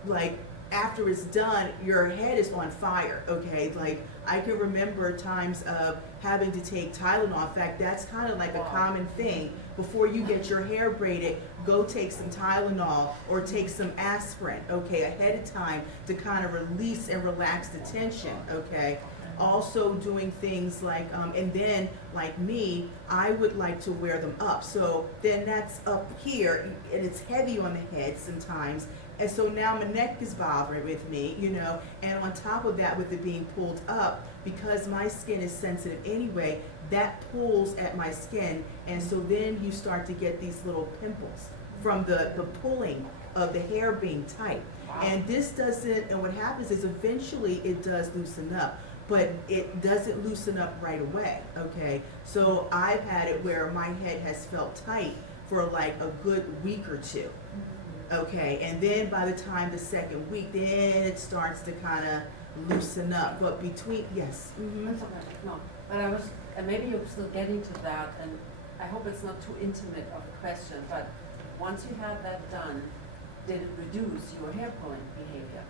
like after it's done, your head is on fire, okay? Like I can remember times of having to take Tylenol. In fact, that's kind of like a common thing. Before you get your hair braided, go take some Tylenol or take some aspirin, okay, ahead of time to kind of release and relax the tension, okay? Also doing things like, and then like me, I would like to wear them up. So then that's up here, and it's heavy on the head sometimes. And so now my neck is bothering with me, you know, and on top of that, with it being pulled up, because my skin is sensitive anyway, that pulls at my skin, and so then you start to get these little pimples from the pulling of the hair being tight. Wow. And this doesn't, and what happens is eventually it does loosen up, but it doesn't loosen up right away, okay? So I've had it where my head has felt tight for like a good week or two. Okay, and then by the time the second week, then it starts to kind of loosen up. But between, yes. Mm-hmm. That's okay. No, but I was, and maybe you're still getting to that, and I hope it's not too intimate of a question, but once you had that done, did it reduce your hair pulling behavior?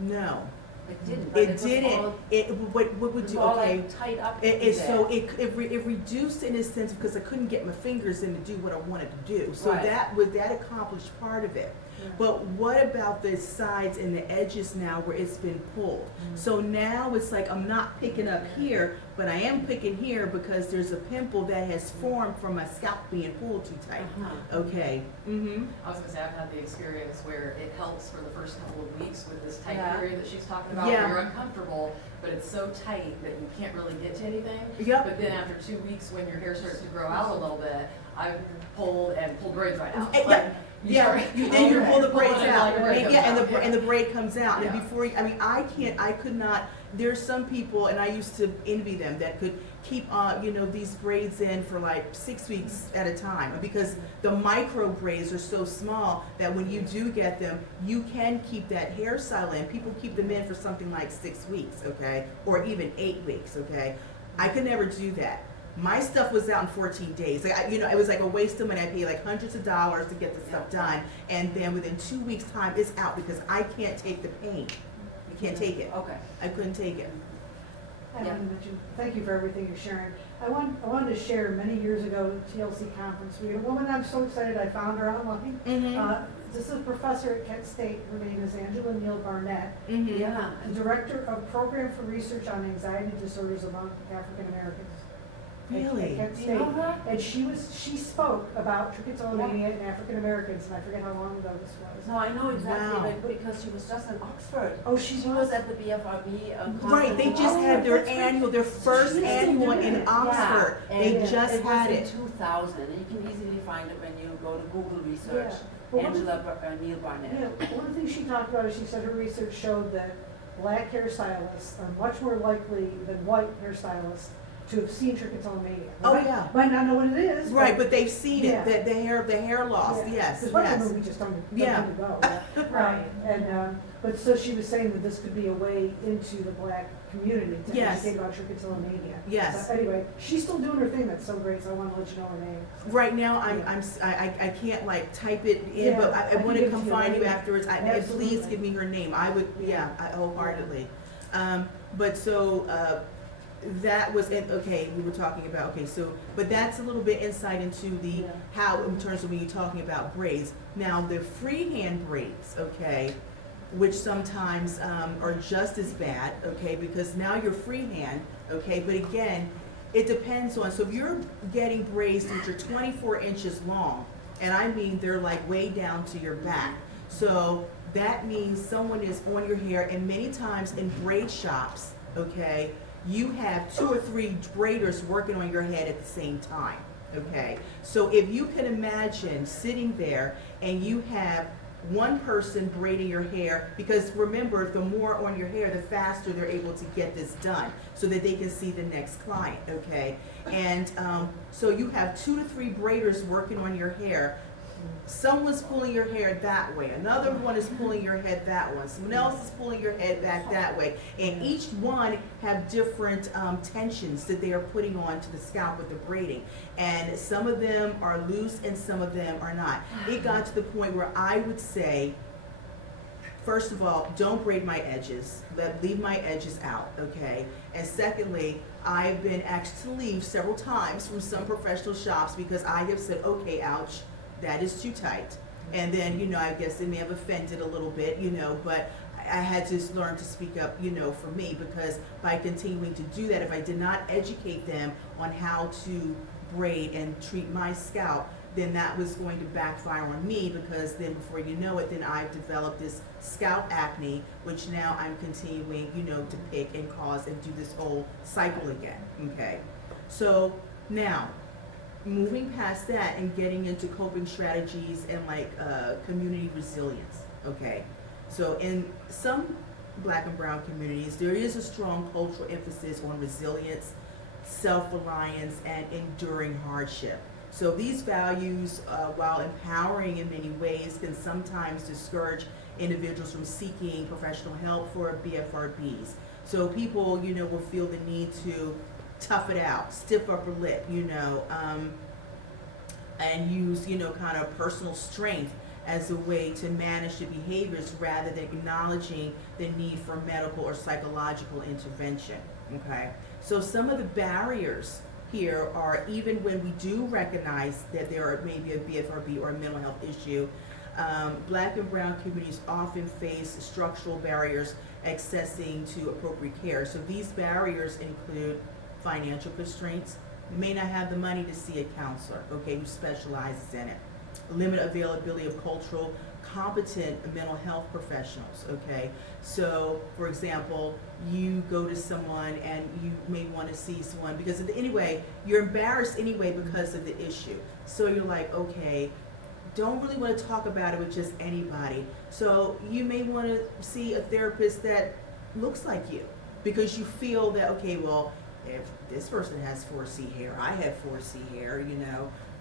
No. It didn't. It didn't. What would do? Okay. Like tied up. It reduced in a sense because I couldn't get my fingers in to do what I wanted to do. So right. that accomplished part of it. Yeah. But what about the sides and the edges now where it's been pulled? Mm-hmm. So now it's like I'm not picking up here, but I am picking here because there's a pimple that has formed from my scalp being pulled too tight. Okay. Mm-hmm. I was gonna say I've had the experience where it helps for the first couple of weeks with this tight period that she's talking about, where you're uncomfortable, but it's so tight that you can't really get to anything. Yep. But then after 2 weeks, when your hair starts to grow out a little bit, I've pulled braids right out. Then you pull the braids out, Like and the braid comes out. Yeah. And before, I could not. There's some people, and I used to envy them, that could keep these braids in for like 6 weeks at a time, because the micro braids are so small that when you do get them, you can keep that hairstyle in. People keep them in for something like 6 weeks, okay, or even 8 weeks, okay. I could never do that. My stuff was out in 14 days. Like, it was like a waste of money. I paid like hundreds of dollars to get the stuff done, and then within 2 weeks' time, it's out because I can't take the pain. You can't take it. Okay. I couldn't take it. I want to mention, thank you for everything you're sharing. I wanted to share many years ago at the TLC conference. We had a woman, I'm so excited I found her online. Mm-hmm. This is a professor at Kent State. Her name is Angela Neal Barnett. Mm-hmm. Yeah. The director of Program for Research on Anxiety Disorders among African Americans. Really? Kent Do you State. know her? And she spoke about trichotillomania in African Americans, and I forget how long ago this was. No, I know exactly, Wow. but because she was just in Oxford. Oh, She was at the BFRB conference. Right, they in just Oxford. had their first She's annual doing in it. Oxford. Yeah, They and just it had was it. in 2000, and you can easily find it when you go to Google research. Yeah. But one of Angela Neil Barnett. Yeah, one of the things she talked about is she said her research showed that black hairstylists are much more likely than white hairstylists to have seen trichotillomania. Oh, Might- yeah. Might not know what it is. Right, but they've seen Yeah. it, the hair loss, yes, Because white yes. women, we just don't Yeah. tend to go. Right. And, but so she was saying that this could be a way into the black community to Yes. educate about trichotillomania. Yes. So anyway, she's still doing her thing, that's so great, so I want to let you know her name. Right now, Yeah. I can't like type it in, but Yeah, I I can want to give it come to you find you later. afterwards. Please Absolutely. give me her name. I would, I wholeheartedly. But so, that was, okay, we were talking about, okay, so, but that's a little bit insight into the, Yeah. how, in terms of when you're talking about braids. Now, the freehand braids, okay, which sometimes are just as bad, okay, because now you're freehand, okay, but again, it depends on, so if you're getting braids which are 24 inches long, and I mean they're like way down to your back, so that means someone is on your hair, and many times in braid shops, okay, you have 2 or 3 braiders working on your head at the same time, okay? So if you can imagine sitting there and you have one person braiding your hair, because remember, the more on your hair, the faster they're able to get this done so that they can see the next client, okay? And so you have 2 to 3 braiders working on your hair. Someone's pulling your hair that way, another one is pulling your head that one, someone else is pulling your head back that way, and each one have different tensions that they are putting on to the scalp with the braiding, and some of them are loose and some of them are not. It got to the point where I would say, first of all, don't braid my edges, leave my edges out, okay? And secondly, I've been asked to leave several times from some professional shops because I have said, okay, ouch, that is too tight. And then, I guess it may have offended a little bit, but I had to learn to speak up, for me, because by continuing to do that, if I did not educate them on how to braid and treat my scalp, then that was going to backfire on me, because then before you know it, then I've developed this scalp acne, which now I'm continuing, to pick and cause and do this whole cycle again, okay? So now, moving past that and getting into coping strategies and community resilience, okay? So in some Black and brown communities, there is a strong cultural emphasis on resilience, self-reliance, and enduring hardship. So these values, while empowering in many ways, can sometimes discourage individuals from seeking professional help for BFRBs. So people, will feel the need to tough it out, stiff upper lip, and use, kind of personal strength as a way to manage the behaviors rather than acknowledging the need for medical or psychological intervention, okay? So some of the barriers here are, even when we do recognize that there are maybe a BFRB or a mental health issue, Black and brown communities often face structural barriers accessing to appropriate care. So these barriers include financial constraints. You may not have the money to see a counselor, okay, who specializes in it. Limited availability of cultural, competent mental health professionals, okay? So, for example, you go to someone and you may want to see someone because anyway, you're embarrassed anyway because of the issue. So you're like, okay, don't really want to talk about it with just anybody. So you may want to see a therapist that looks like you because you feel that, okay, well, if this person has 4C hair, I have 4C hair,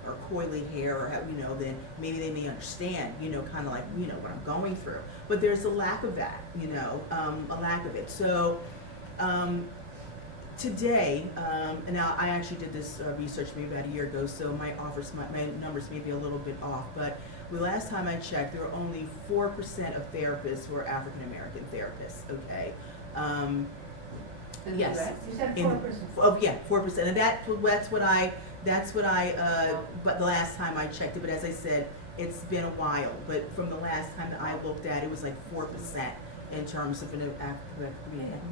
or coily hair, or then maybe they may understand, kind of like, what I'm going through. But there's a lack of that, a lack of it. So today, and now I actually did this research maybe about a year ago, so my numbers may be a little bit off, but the last time I checked, there were only 4% of therapists who are African American therapists, okay? Yes. You said In- 4%. Oh, yeah, 4%, and that's what I, but the last time I checked it, but as I said, it's been a while, but from the last time that I looked at, it was like 4%. in terms of an academic.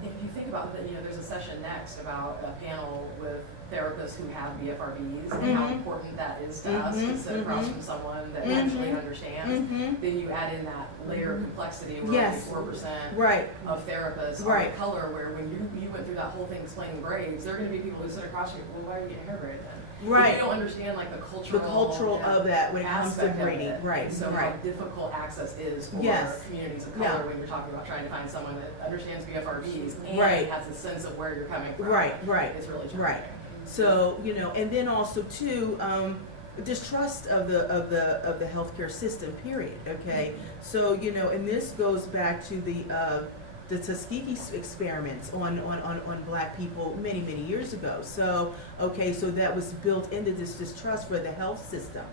If you think about that, there's a session next about a panel with therapists who have BFRBs and how important that is to us to sit across from someone that actually understands. Then you add in that layer of complexity where Yes. only 4% Right. of therapists are in color, where when you went through that whole thing explaining braids, there are going to be people who sit across from you, well, why are you getting hair braided then? Right. If you don't understand like the cultural of that when it comes to aspect of braiding. it. Right. And so right. how difficult access is for Yes. communities of color when you're talking about trying to find someone that understands BFRBs and Right. has a sense of where you're coming from. Right. It's really challenging. Right. So, and then also too, distrust of the healthcare system, period. Okay. So, and this goes back to the Tuskegee experiments on Black people many years ago. So, okay, so that was built into this distrust for the health system.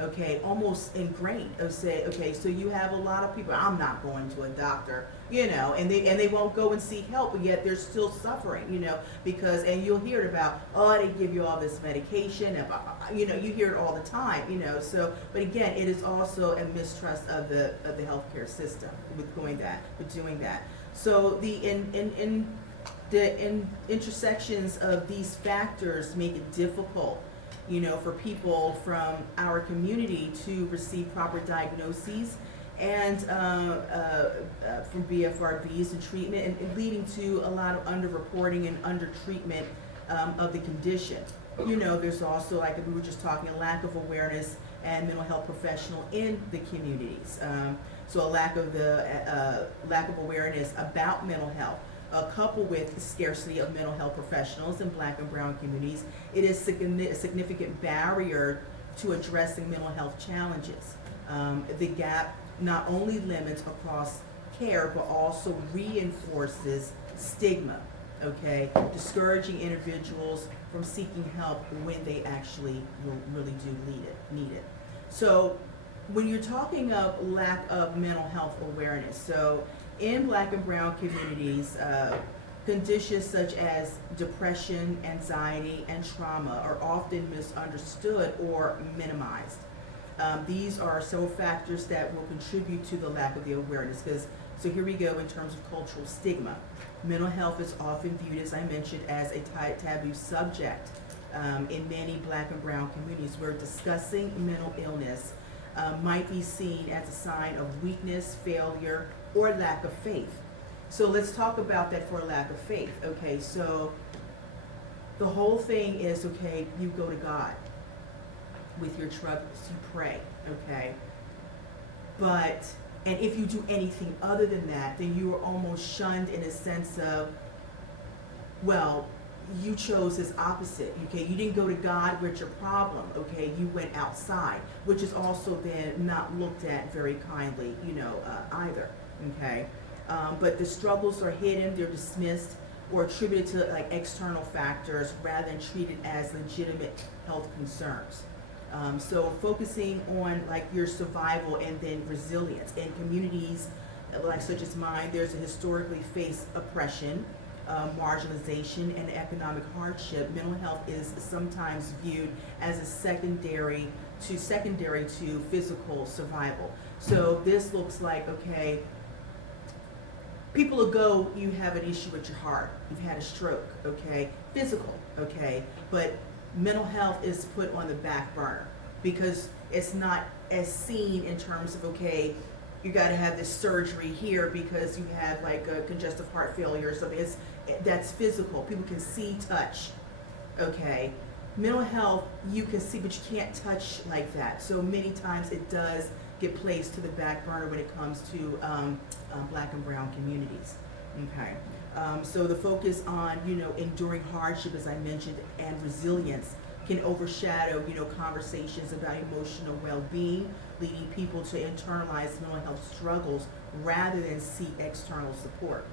Okay, almost ingrained. So you have a lot of people, I'm not going to a doctor, and they won't go and seek help, but yet they're still suffering, because, and you'll hear it about, they give you all this medication, and, you hear it all the time, so, but again, it is also a mistrust of the healthcare system with doing that. So the intersections of these factors make it difficult, for people from our community to receive proper diagnoses and from BFRBs and treatment, and leading to a lot of underreporting and undertreatment of the condition. There's also, like we were just talking, a lack of awareness and mental health professional in the communities. So a lack of awareness about mental health. Coupled with scarcity of mental health professionals in Black and brown communities, it is a significant barrier to addressing mental health challenges. The gap not only limits across care, but also reinforces stigma, discouraging individuals from seeking help when they actually really do need it. So when you're talking of lack of mental health awareness, so in Black and brown communities, conditions such as depression, anxiety, and trauma are often misunderstood or minimized. These are several factors that will contribute to the lack of the awareness. So here we go in terms of cultural stigma. Mental health is often viewed, as I mentioned, as a taboo subject in many Black and brown communities, where discussing mental illness might be seen as a sign of weakness, failure, or lack of faith. So let's talk about that for lack of faith. So the whole thing is, you go to God with your troubles, you pray, but, and if you do anything other than that, then you are almost shunned in a sense of, well, you chose this opposite, you didn't go to God with your problem, you went outside, which is also then not looked at very kindly, either, but the struggles are hidden, they're dismissed, or attributed to like external factors rather than treated as legitimate health concerns. So focusing on like your survival and then resilience. In communities like such as mine, there's a historically faced oppression, marginalization, and economic hardship. Mental health is sometimes viewed as a secondary to physical survival. So this looks like, people will go, you have an issue with your heart, you've had a stroke, physical, but mental health is put on the back burner because it's not as seen in terms of, you got to have this surgery here because you have like a congestive heart failure or something. That's physical. People can see, touch, Mental health, you can see, but you can't touch like that. So many times it does get placed to the back burner when it comes to Black and brown communities. So the focus on, enduring hardship, as I mentioned, and resilience can overshadow, conversations about emotional well-being, leading people to internalize mental health struggles rather than seek external support.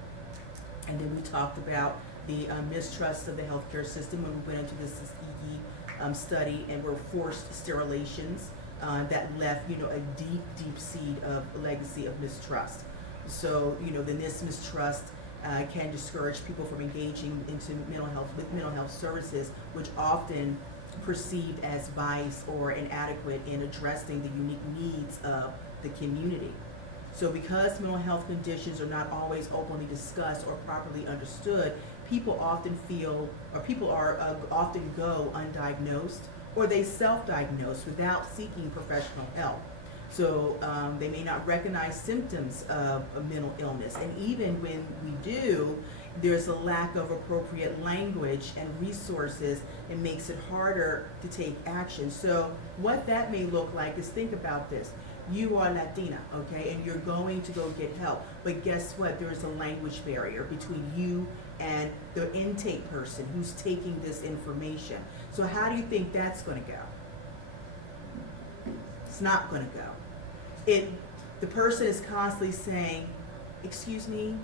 And then we talked about the mistrust of the healthcare system when we went into the Tuskegee study, and were forced sterilizations that left, a deep seed of legacy of mistrust. So, then this mistrust can discourage people from engaging into mental health services, which often perceived as biased or inadequate in addressing the unique needs of the community. So because mental health conditions are not always openly discussed or properly understood, people often feel, or people are often go undiagnosed, or they self-diagnose without seeking professional help. So they may not recognize symptoms of a mental illness, and even when we do, there's a lack of appropriate language and resources. It makes it harder to take action. So what that may look like is, think about this. You are Latina, okay, and you're going to go get help, but guess what? There's a language barrier between you and the intake person who's taking this information. So how do you think that's going to go? It's not going to go. The person is constantly saying, excuse me,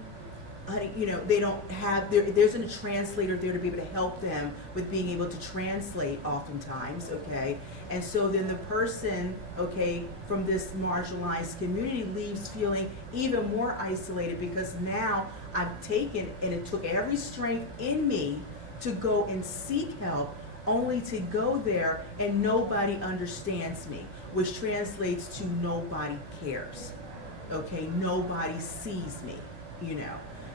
honey, you know, they don't have, there isn't a translator there to be able to help them with being able to translate oftentimes, okay? And so then the person, okay, from this marginalized community leaves feeling even more isolated, because now I've taken, and it took every strength in me to go and seek help, only to go there and nobody understands me, which translates to nobody cares, okay? Nobody sees me, you know,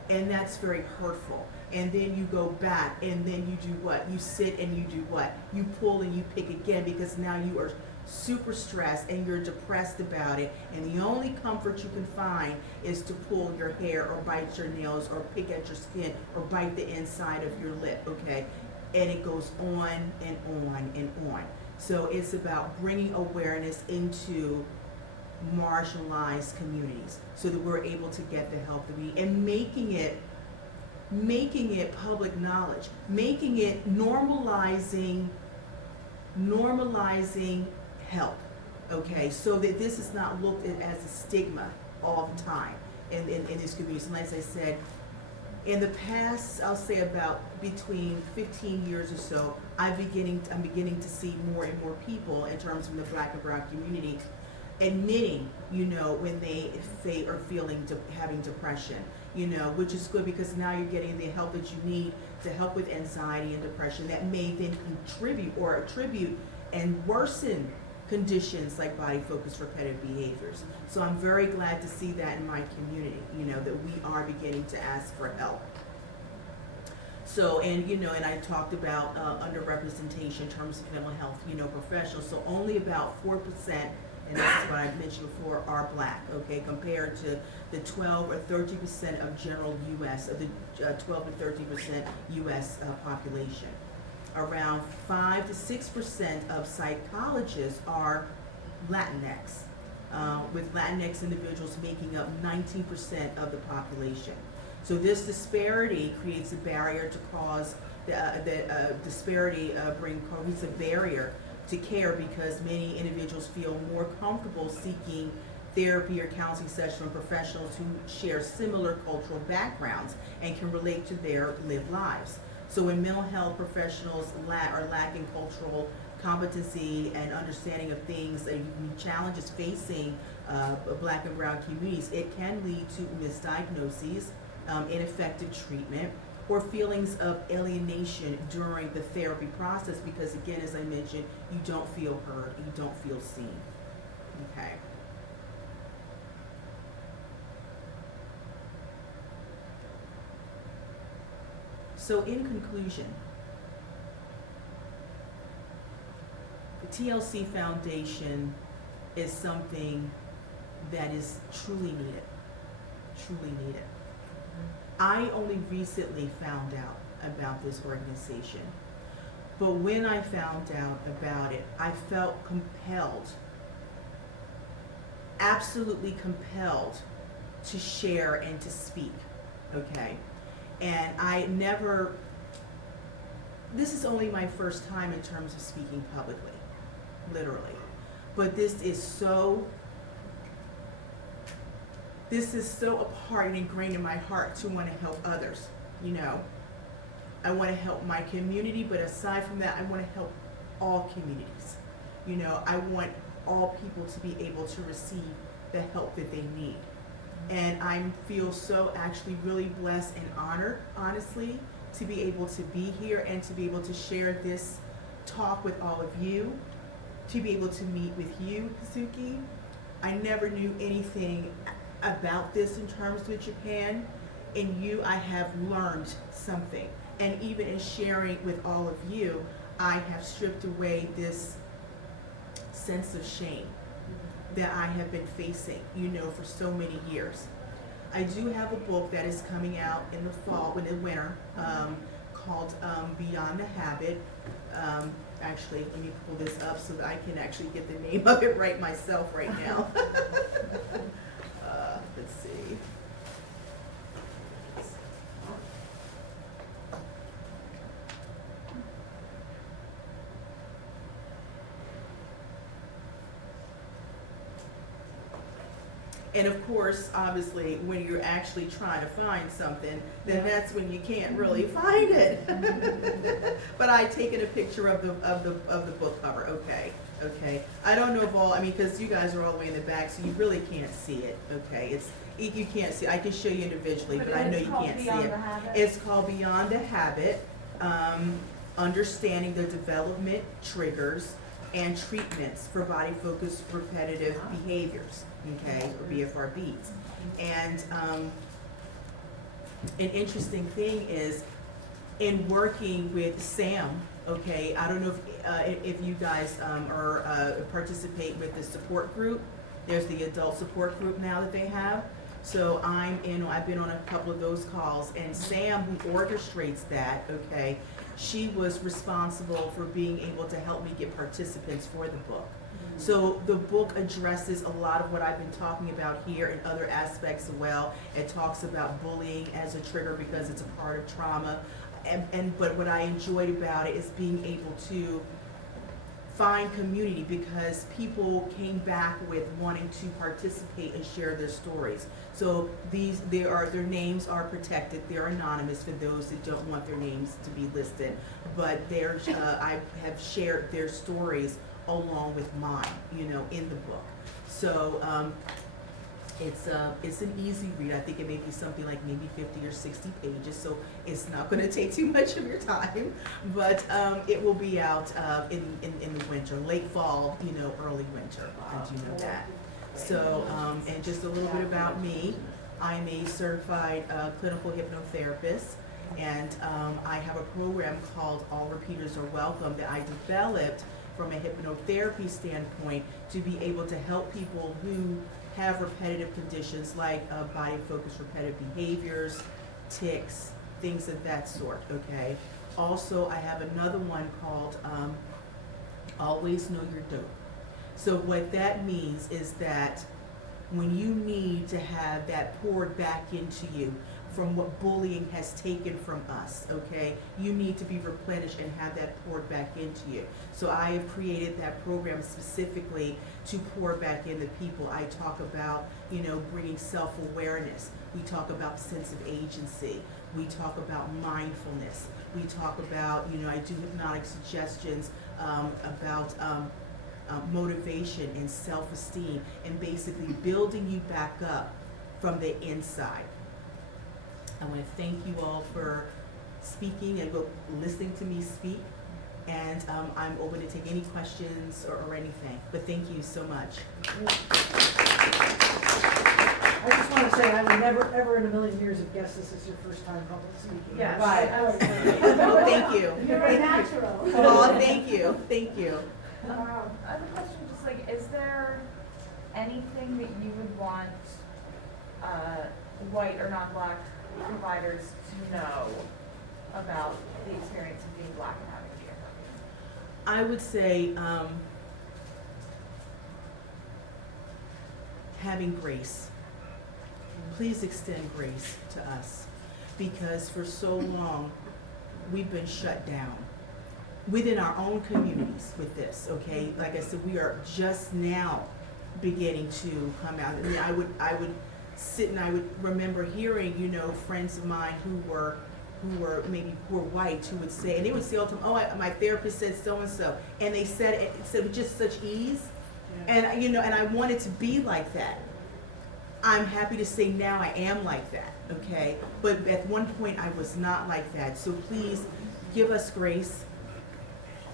and that's very hurtful. And then you go back, and then you do what? You sit and you do what? You pull and you pick again, because now you are super stressed and you're depressed about it, and the only comfort you can find is to pull your hair or bite your nails or pick at your skin or bite the inside of your lip, okay? And it goes on and on and on. So it's about bringing awareness into marginalized communities so that we're able to get the help that we need, and making it public knowledge, making it normalizing help, okay, so that this is not looked at as a stigma all the time in this community. And as I said, in the past, I'll say about between 15 years or so, I'm beginning to see more and more people in terms of the Black and brown community admitting, you know, when they are having depression, you know, which is good, because now you're getting the help that you need to help with anxiety and depression that may then attribute and worsen conditions like body-focused repetitive behaviors. So I'm very glad to see that in my community, you know, that we are beginning to ask for help. So, and you know, and I talked about underrepresentation in terms of mental health, you know, professionals. So only about 4%, and this is what I mentioned before, are Black, okay, compared to the 12 or 30% of general U.S., of the 12 to 30% U.S. Population. Around 5 to 6% of psychologists are Latinx, with Latinx individuals making up 19% of the population. So this disparity creates a barrier to cause, creates a barrier to care, because many individuals feel more comfortable seeking therapy or counseling sessions from professionals who share similar cultural backgrounds and can relate to their lived lives. So when mental health professionals are lacking cultural competency and understanding of things and challenges facing Black and brown communities, it can lead to misdiagnoses, ineffective treatment, or feelings of alienation during the therapy process, because again, as I mentioned, you don't feel heard, you don't feel seen, okay? So in conclusion, the TLC Foundation is something that is truly needed, truly needed. I only recently found out about this organization, but when I found out about it, I felt compelled, absolutely compelled to share and to speak, okay? And this is only my first time in terms of speaking publicly, literally. But this is so a part and ingrained in my heart to want to help others, you know. I want to help my community, but aside from that, I want to help all communities. You know, I want all people to be able to receive the help that they need. And I feel so actually really blessed and honored, honestly, to be able to be here and to be able to share this talk with all of you, to be able to meet with you, Kazuki. I never knew anything. about this in terms with Japan. In you, I have learned something. And even in sharing with all of you, I have stripped away this sense of shame that I have been facing, for so many years. I do have a book that is coming out in the fall, in the winter, called Beyond the Habit. Actually, let me pull this up so that I can actually get the name of it right myself right now. Let's see. And of course, obviously, when you're actually trying to find something, then that's when you can't really find it. But I taken a picture of the book cover. Okay. I don't know if all. I mean, because you guys are all the way in the back, so you really can't see it. Okay, you can't see. I can show you individually, but I know you can't see it. It's called Beyond the Habit: Understanding the Development, Triggers, and Treatments for Body-Focused Repetitive Behaviors. Okay, or BFRBs. And an interesting thing is, in working with Sam, okay, I don't know if you guys participate with the support group. There's the adult support group now that they have. So I've been on a couple of those calls, and Sam, who orchestrates that, okay, she was responsible for being able to help me get participants for the book. So the book addresses a lot of what I've been talking about here and other aspects as well. It talks about bullying as a trigger because it's a part of trauma. But what I enjoyed about it is being able to find community, because people came back with wanting to participate and share their stories. So their names are protected. They're anonymous for those that don't want their names to be listed. But I have shared their stories along with mine, in the book. So it's an easy read. I think it may be something like maybe 50 or 60 pages, so it's not going to take too much of your time. But it will be out in the winter, late fall, early winter. I do know that. So and just a little bit about me. I'm a certified clinical hypnotherapist, and I have a program called All Repeaters Are Welcome that I developed from a hypnotherapy standpoint to be able to help people who have repetitive conditions like body-focused repetitive behaviors, tics, things of that sort, okay? Also, I have another one called Always Know Your Dope. So what that means is that when you need to have that poured back into you from what bullying has taken from us, okay? You need to be replenished and have that poured back into you. So I have created that program specifically to pour back into people. I talk about, bringing self-awareness. We talk about sense of agency. We talk about mindfulness. We talk about, I do hypnotic suggestions about motivation and self-esteem, and basically building you back up from the inside. I want to thank you all for speaking and listening to me speak, and I'm open to take any questions or anything, but thank you so much. I just want to say I would never, ever in a million years have guessed this is your first time public speaking. Yes. Right. Well, thank you. You're a natural. Oh, thank you. Thank you. I have a question, just is there anything that you would want white or non-black providers to know about the experience of being black and having a BFRB? I would say having grace. Please extend grace to us, because for so long we've been shut down within our own communities with this, okay? Like I said, we are just now beginning to come out. I mean, I would sit and I would remember hearing, friends of mine who were maybe poor whites who would say, and they would say all the time, oh, my therapist said so-and-so, and they said it with just such ease. Yeah. And, and I wanted to be like that. I'm happy to say now I am like that, okay? But at one point I was not like that. So please give us grace.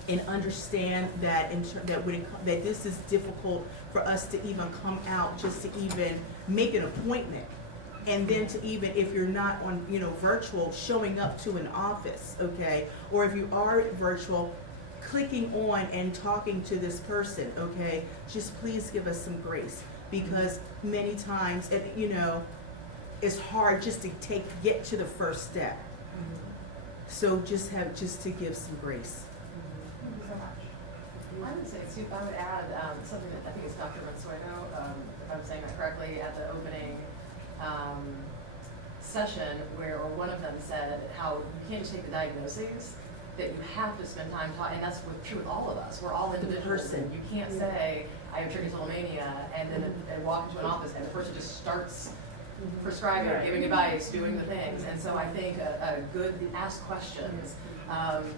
and understand that that this is difficult for us to even come out, just to even make an appointment. And then to even, if you're not on, virtual, showing up to an office, okay? Or if you are virtual, clicking on and talking to this person, okay? Just please give us some grace, because many times, it's hard just to get to the first step. So just to give some grace. Thank you so much. I would say, too, I would add something that I think is Dr. Mansueto, if I'm saying that correctly, at the opening session, or one of them said how you can't just take the diagnoses, that you have to spend time talking, and that's true with all of us. We're all individuals, and you can't say, I have trichotillomania, and then and walk into an office, and the person just starts prescribing, giving advice, doing the things. And so I think a good ask questions,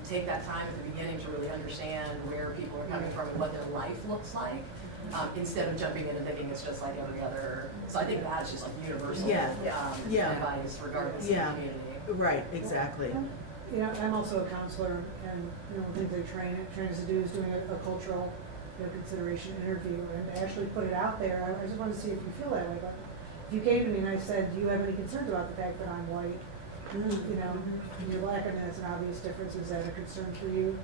take that time at the beginning to really understand where people are coming from and what their life looks like, instead of jumping in and thinking it's just like every other. So I think that's just like universal advice regardless of the community. Right, exactly. I'm also a counselor, and one of the things they train us to do is doing a cultural consideration interview, and to actually put it out there. I just want to see if you feel that way. But if you came to me and I said, do you have any concerns about the fact that I'm white? And you're black, and that's an obvious difference. Is that a concern for you?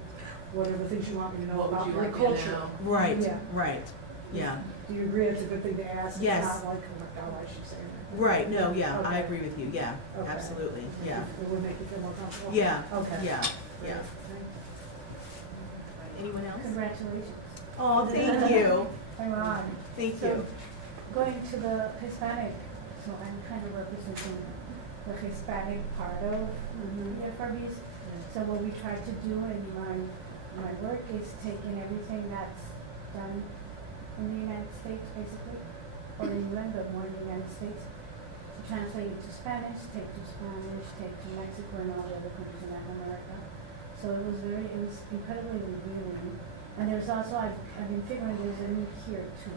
What are the things you want me to know about your culture? Right, Yeah. right, yeah. Do you agree it's a good thing to ask? Yes. It's not like, oh my God, I should say that. Right, no, yeah, Okay. I agree with you, yeah, Okay. absolutely, yeah. It would make you feel more comfortable? Yeah, Okay. yeah. Anyone else? Congratulations. Oh, thank you, I'm on. thank So, you. going to the Hispanic, so I'm kind of representing the Hispanic part of BFRBs. So what we try to do in my work is taking everything that's done in the United States, basically, or in England, but more in the United States, to translate it to Spanish, take to Mexico, and all the other countries in Latin America. So it was incredibly revealing. And there's also, I've been figuring there's a need here too.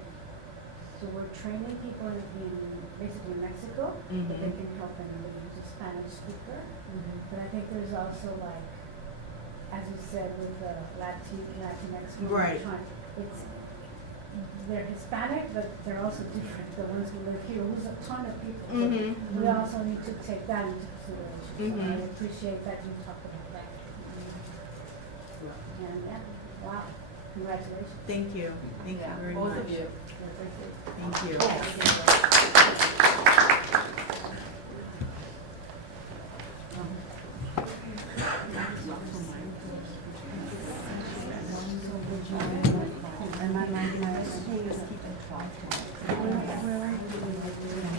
So we're training people in basically Mexico, but they can help anybody who's a Spanish speaker. But I think there's also, like, as you said, with the Latinx, Right. they're Hispanic, but they're also different. The ones who live here, who's a ton of people. So we also need to take that into consideration. So I appreciate that you talked about that. And wow, congratulations. Thank you very much. Both of you. Thank you. And my just keep it 12.